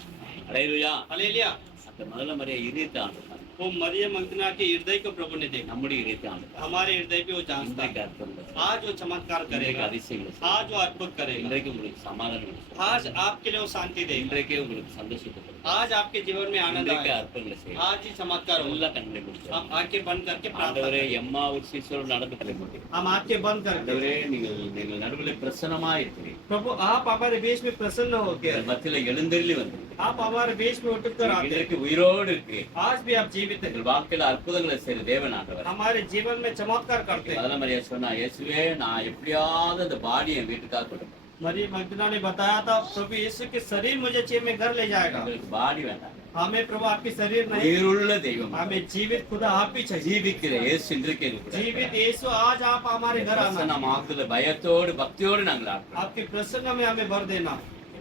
அல்லேலூயா. हालेलुया। அந்த முதல்ல மரியா இதயத்தை ஆண்டுட்டார். वो मरियम मंजना के हृदय को प्रभु ने देखा, நம்முடைய இதயத்தை ஆண்டுட்டார். हमारे हृदय पे वो जानता இன்றைக்கு है। அற்புதம் செய்வார். आज वो चमत्कार இன்றைக்கு करेगा, அதிசயங்களை செய்வார். आज वो अद्भुत करेगा, இன்றைக்கு உங்களுக்கு சமாதானம் கொடுப்பார். आज आपके लिए वो शांति देगा, இன்றைக்கே உங்களுக்கு சந்தோஷத்தை கொடுப்பார். आज आपके जीवन में आनंद இன்றைக்கு आएगा, அற்புதங்களை செய்வார். आज ही चमत्कार होगा। எல்லா கண்களை முடிச்சார். हम आंखें बंद करके प्रार्थना ஆண்டவரே करें। எம்மா ஒரு சீசரோடு நடந்து கொள்ளுங்கள். हम आंखें बंद करके, ஆண்டவரே நீங்கள் நடுவில் பிரசன்னமா இருக்கிறீர்கள். प्रभु आप हमारे बीच में प्रसन्न होके, எங்கள் மத்தியில எழுந்தருளி வந்தீர்கள். आप हमारे बीच में उठकर आते हैं। இன்றைக்கு உயிரோடு இருக்கிறீர்கள். आज भी आप जीवित हैं, எங்கள் வாழ்க்கையில அற்புதங்களை செய்த தேவன் ஆண்டவர். हमारे जीवन में चमत्कार करते हैं। முதல்ல மரியா சொன்னா, இயேசுவே நான் எப்படியாவது அந்த பாடி என் வீட்டுக்காக கொடுப்பேன். मरियम मगदलीना ने बताया था, प्रभु यीशु के शरीर मुझे चाहिए, मैं घर ले जाएगा। எங்களுக்கு பாடி வேண்டாம், हमें प्रभु आपकी शरीर नहीं, உயிருள்ள தெய்வம், हमें जीवित खुदा आप ही चाहिए। ஜீவிக்கிற இயேசு இன்றைக்கு எங்களுக்கு கூட जीवित यीशु आज आप हमारे घर आना, பிரசன்னமாக்குதல பயத்தோடு பக்தியோடு நாங்கள் ஆடுறோம். आपकी प्रसन्न में हमें भर देना।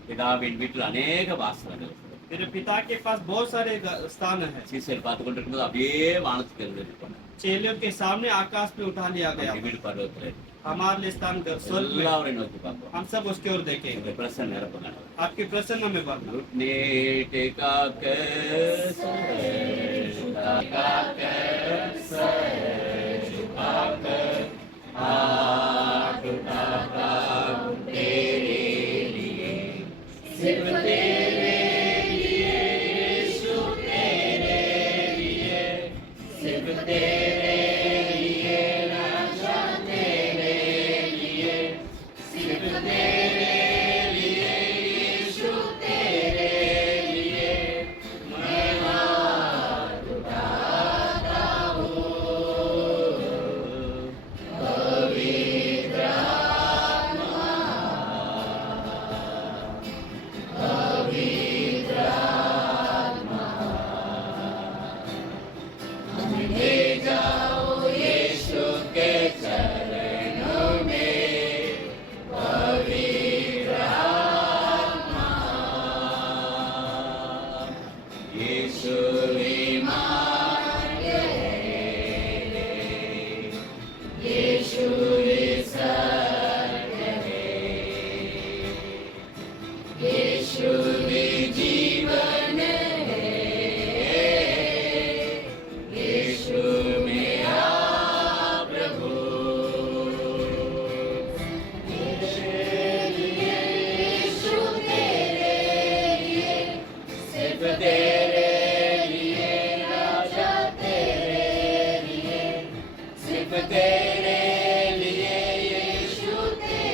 பிதாவின் வீட்டில் அநேக வாசல்கள். मेरे पिता के पास बहुत सारे स्थान है। சீசர் பார்த்து கொண்டிருக்கும்போது அப்படியே வானத்துக்கு எழுதி போனார். चेलों के सामने आकाश पे उठा लिया गया, வீடு பருவத்தில் हमारे लिए स्थान स्वर्ग में, எல்லாவரை நோக்கி பார்ப்போம். हम सब उसकी ओर देखेंगे। எங்கள் பிரசன்ன நிரப்புங்க. आपकी प्रसन्न में भरना। रुकने टेका कर झुका कर हाथ उठाता हूँ तेरे लिए, सिर्फ तेरे लिए यीशु, तेरे लिए, सिर्फ तेरे लिए राजा, तेरे लिए, सिर्फ तेरे लिए यीशु, तेरे लिए मैं हाथ उठाता हूँ। पवित्र आत्मा, पवित्र आत्मा, हमें ले जाओ यीशु के चरणों में। पवित्र आत्मा, यीशु इमानुएल, यीशु सत्य है, यीशु जीवन है, यीशु मेरा प्रभु। यीशु तेरे लिए, सिर्फ तेरे लिए राजा, तेरे लिए, सिर्फ तेरे लिए यीशु, तेरे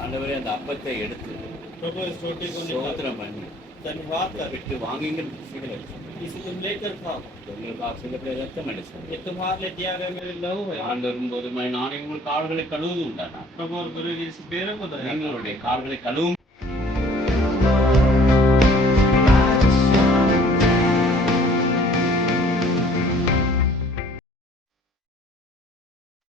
ஆண்டவரே அந்த அப்பத்தை எடுத்து प्रभु इस रोटी को निकाल சோத்திரம் பண்ணி धन्यवाद कर விட்டு வாங்கிங்க சீக்கிரம் எடுத்து. इसे तुम लेकर खाओ உங்களுக்கு ஆசிரியர் ரத்தம் அடிச்சு ये तुम्हारे लिए दिया गया मेरे लहू है ஆண்டு வரும்போது நான் உங்களுக்கு கால்களை கழுவுது உண்டானா प्रभु और गुरु इस बेरे को दया நீங்களுடைய கால்களை கழுவும்